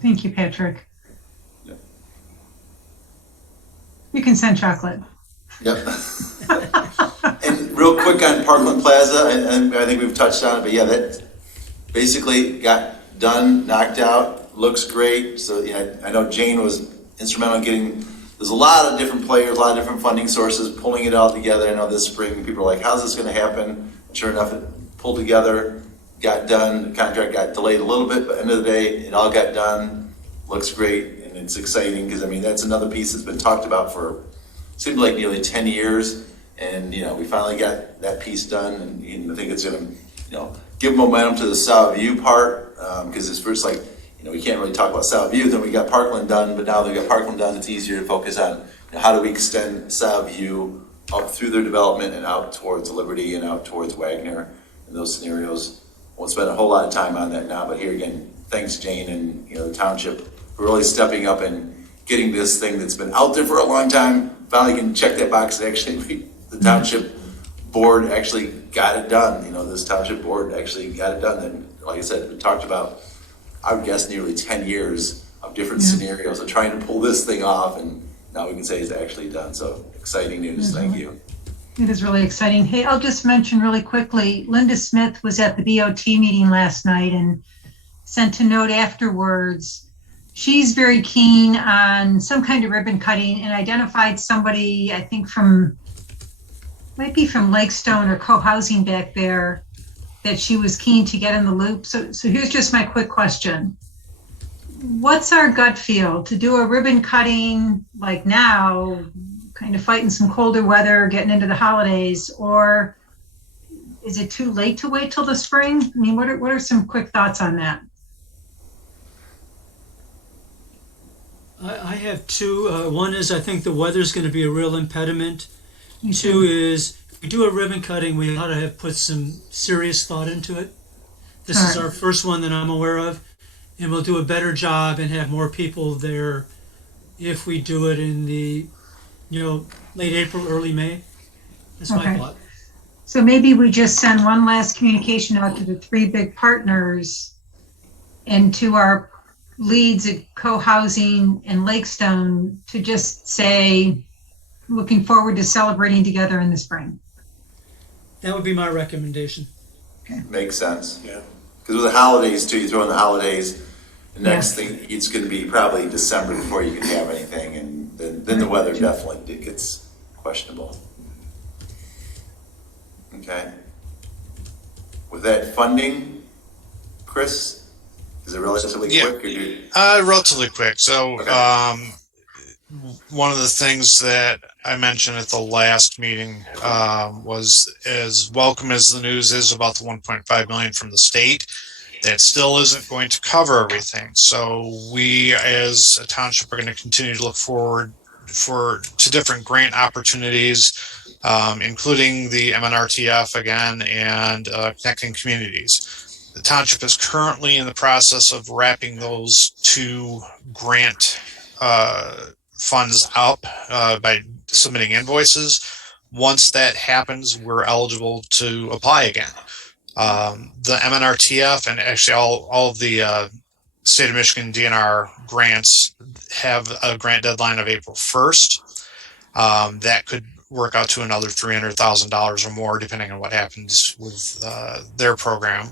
Thank you, Patrick. Yep. You can send chocolate. Yep. And real quick on Parkland Plaza, and I think we've touched on it, but yeah, that basically got done, knocked out, looks great. So yeah, I know Jane was instrumental in getting, there's a lot of different players, a lot of different funding sources, pulling it all together. I know this spring people are like, how's this gonna happen? And sure enough, it pulled together, got done, the contract got delayed a little bit, but at the end of the day, it all got done, looks great, and it's exciting, because I mean, that's another piece that's been talked about for, seemed like nearly 10 years, and we finally got that piece done, and I think it's gonna, give momentum to the South View part, because it's first like, we can't really talk about South View, then we got Parkland done, but now that we got Parkland done, it's easier to focus on how do we extend South View up through their development and out towards Liberty and out towards Wagner in those scenarios. Won't spend a whole lot of time on that now, but here again, thanks Jane and the township for really stepping up and getting this thing that's been out there for a long time, finally can check that box. Actually, the township board actually got it done. This township board actually got it done. And like I said, we talked about, I would guess, nearly 10 years of different scenarios of trying to pull this thing off, and now we can say it's actually done. So exciting news. Thank you. It is really exciting. Hey, I'll just mention really quickly, Linda Smith was at the BOT meeting last night and sent a note afterwards. She's very keen on some kind of ribbon cutting and identified somebody, I think might be from Lakestone or co-housing back there, that she was keen to get in the loop. So here's just my quick question. What's our gut feel to do a ribbon cutting like now, kind of fighting some colder weather, getting into the holidays, or is it too late to wait till the spring? I mean, what are some quick thoughts on that? I have two. One is I think the weather's going to be a real impediment. Two is if we do a ribbon cutting, we ought to have put some serious thought into it. This is our first one that I'm aware of, and we'll do a better job and have more people there if we do it in the late April, early May. That's my thought. So maybe we just send one last communication out to the three big partners and to our leads at co-housing and Lakestone to just say, looking forward to celebrating together in the spring. That would be my recommendation. Makes sense. Yeah. Because with the holidays too, you throw in the holidays, the next thing, it's going to be probably December before you can have anything, and then the weather definitely gets questionable. Okay. With that funding, Chris, is it relatively quick? Or do you... Relatively quick. So, Okay. One of the things that I mentioned at the last meeting was, as welcome as the news is about the 1.5 million from the state, that still isn't going to cover everything. So we, as a township, are going to continue to look forward to different grant opportunities, including the MNRTF again and Connecting Communities. The township is currently in the process of wrapping those two grant funds up by submitting invoices. Once that happens, we're eligible to apply again. The MNRTF and actually all of the state of Michigan DNR grants have a grant deadline of April 1st. That could work out to another $300,000 or more, depending on what happens with their program.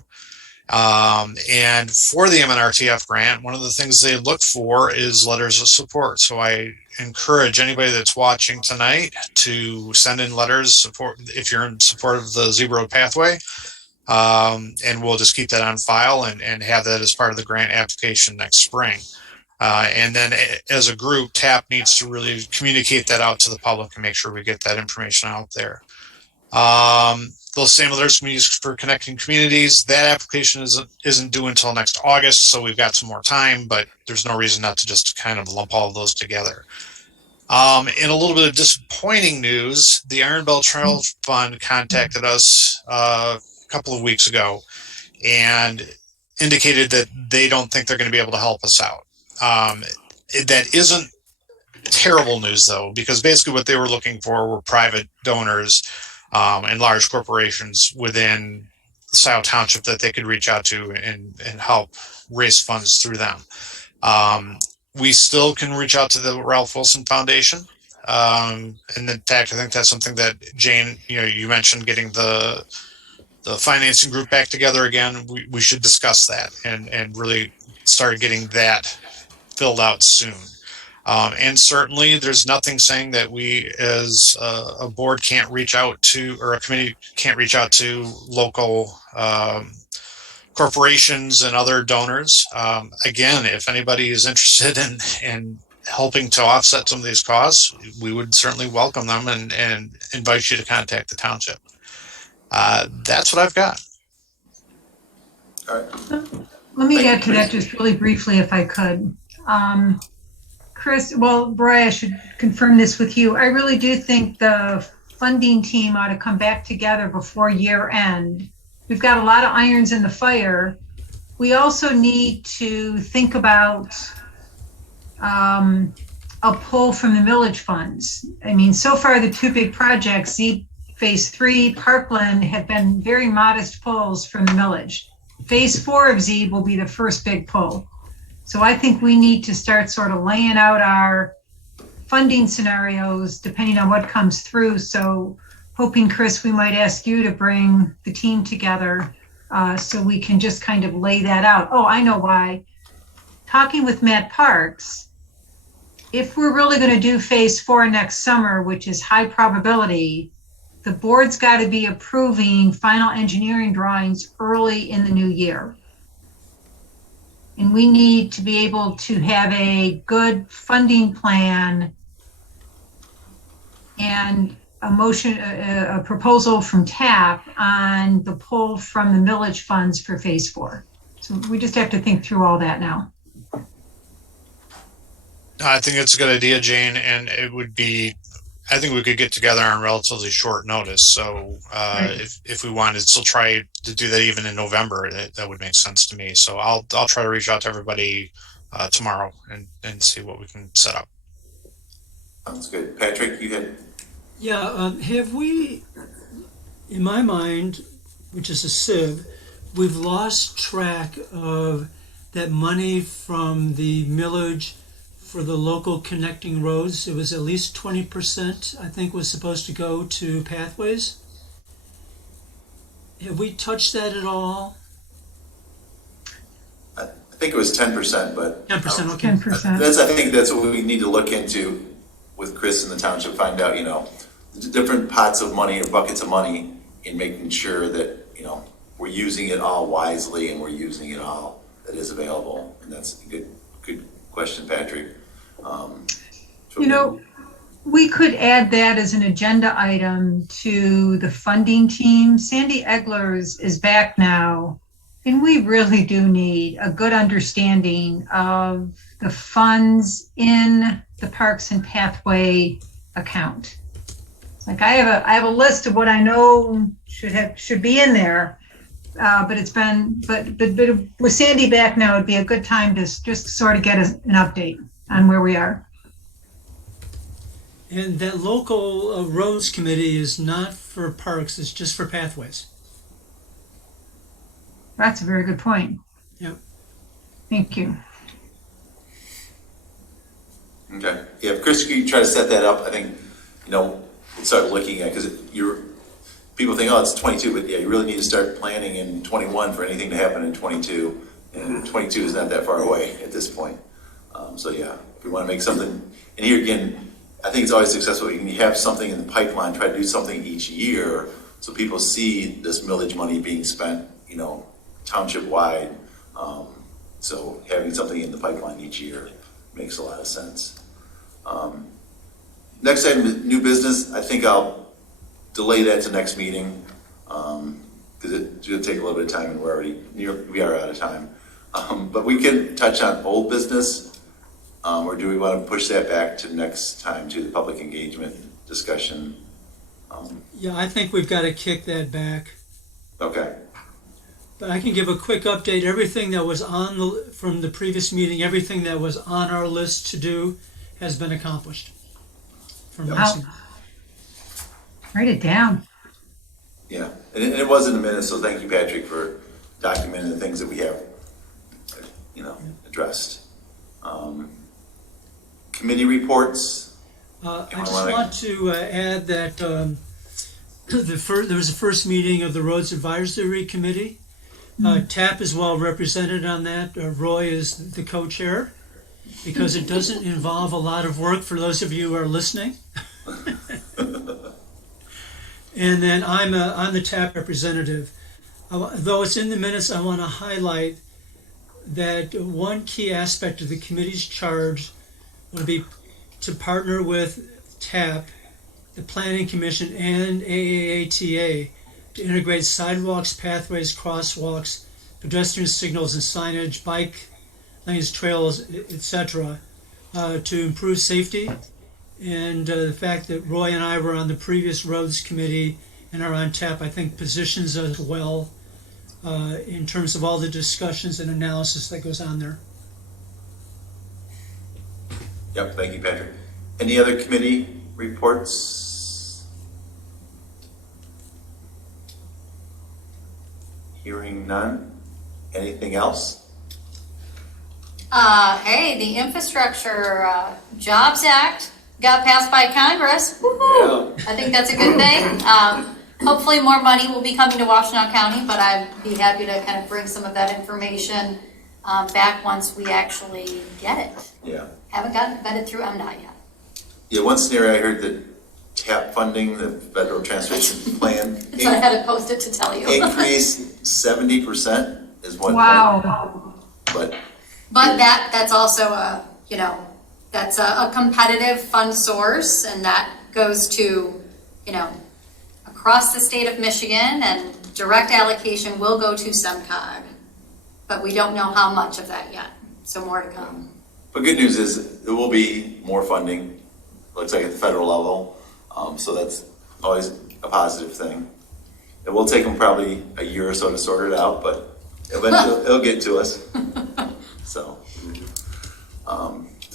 And for the MNRTF grant, one of the things they look for is letters of support. So I encourage anybody that's watching tonight to send in letters of support if you're in support of the Zebra Road Pathway. And we'll just keep that on file and have that as part of the grant application next spring. And then as a group, TAP needs to really communicate that out to the public and make sure we get that information out there. Those same letters can be used for connecting communities. That application isn't due until next August, so we've got some more time, but there's no reason not to just kind of lump all of those together. In a little bit of disappointing news, the Iron Bell Trail Fund contacted us a couple of weeks ago and indicated that they don't think they're going to be able to help us out. That isn't terrible news, though, because basically what they were looking for were private donors and large corporations within Scio Township that they could reach out to and help raise funds through them. We still can reach out to the Ralph Wilson Foundation. And in fact, I think that's something that Jane, you mentioned getting the financing group back together again. We should discuss that and really start getting that filled out soon. And certainly there's nothing saying that we as a board can't reach out to, or a committee can't reach out to local corporations and other donors. Again, if anybody is interested in helping to offset some of these costs, we would certainly welcome them and invite you to contact the township. That's what I've got. All right. Let me get to that just really briefly, if I could. Chris, Bri, I should confirm this with you. I really do think the funding team ought to come back together before year end. We've got a lot of irons in the fire. We also need to think about a pull from the millage funds. I mean, so far the two big projects, Phase 3, Parkland, have been very modest pulls from the millage. Phase 4 of Z will be the first big pull. So I think we need to start sort of laying out our funding scenarios depending on what comes through. So hoping, Chris, we might ask you to bring the team together so we can just kind of lay that out. Oh, I know why. Talking with Matt Parks, if we're really going to do Phase 4 next summer, which is high probability, the board's got to be approving final engineering drawings early in the new year. And we need to be able to have a good funding plan and a proposal from TAP on the pull from the millage funds for Phase 4. So we just have to think through all that now. I think it's a good idea, Jane, and I think we could get together on relatively short notice. So right. if we wanted to try to do that even in November, that would make sense to me. So I'll try to reach out to everybody tomorrow and see what we can set up. Sounds good. Patrick, you had... Yeah, have we, in my mind, which is a sieve, we've lost track of that money from the millage for the local connecting roads. It was at least 20%, I think, was supposed to go to pathways. Have we touched that at all? I think it was 10%, but 10%, okay. 10%. I think that's what we need to look into with Chris and the township, find out, the different pots of money or buckets of money, and making sure that, we're using it all wisely and we're using it all that is available. And that's a good question, Patrick. We could add that as an agenda item to the funding team. Sandy Eglers is back now, and we really do need a good understanding of the funds in the Parks and Pathway account. Like I have a list of what I know should be in there, but with Sandy back now, it'd be a good time to just sort of get an update on where we are. And that local roads committee is not for parks, it's just for pathways. That's a very good point. Yep. Thank you. Okay. Yeah, if Chris, you try to set that up, I think, we'll start looking at, because people think, oh, it's 22, but yeah, you really need to start planning in 21 for anything to happen in 22. And 22 is not that far away at this point. So yeah, if we want to make something, and here again, I think it's always successful when you have something in the pipeline, try to do something each year so people see this millage money being spent, township wide. So having something in the pipeline each year makes a lot of sense. Next item is new business. I think I'll delay that to next meeting because it's going to take a little bit of time and we are out of time. But we can touch on old business. Or do we want to push that back to next time to the public engagement discussion? Yeah, I think we've got to kick that back. Okay. But I can give a quick update. Everything that was from the previous meeting, everything that was on our list to do has been accomplished. From last meeting. Write it down. Yeah, and it was in the minutes, so thank you, Patrick, for documenting the things that we have, addressed. Committee reports. I just want to add that there was a first meeting of the Roads Advisory Committee. TAP is well represented on that. Roy is the co-chair because it doesn't involve a lot of work for those of you who are listening. And then I'm the TAP representative. Though it's in the minutes, I want to highlight that one key aspect of the committee's charge would be to partner with TAP, the Planning Commission, and AATA to integrate sidewalks, pathways, crosswalks, pedestrian signals and signage, bike lanes, trails, etc., to improve safety. And the fact that Roy and I were on the previous roads committee and are on TAP, I think positions us well in terms of all the discussions and analysis that goes on there. Yep, thank you, Patrick. Any other committee reports? Hearing none. Anything else? Hey, the Infrastructure Jobs Act got passed by Congress. Woo-hoo. Yeah. I think that's a good thing. Hopefully more money will be coming to Washtenaw County, but I'd be happy to kind of bring some of that information back once we actually get it. Yeah. Haven't gotten it vetted through MDOT yet. Yeah, one scenario I heard that TAP funding, the Federal Transportation Plan, So I had to post it to tell you. increased 70% is what. Wow. But that's also that's a competitive fund source, and that goes to, across the state of Michigan, and direct allocation will go to SEMCOG. But we don't know how much of that yet, so more to come. But good news is there will be more funding, looks like at the federal level. So that's always a positive thing. It will take them probably a year or so to sort it out, but eventually it'll get to us. So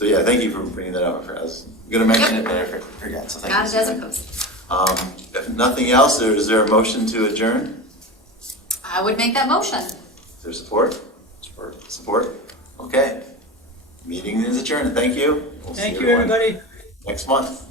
yeah, thank you for bringing that up. I was going to mention it, but I forgot. So thank you. Got it as a post. If nothing else, is there a motion to adjourn? I would make that motion. Is there support? Support? Okay. Meeting is adjourned. Thank you. We'll Thank see you, everyone everybody. next month.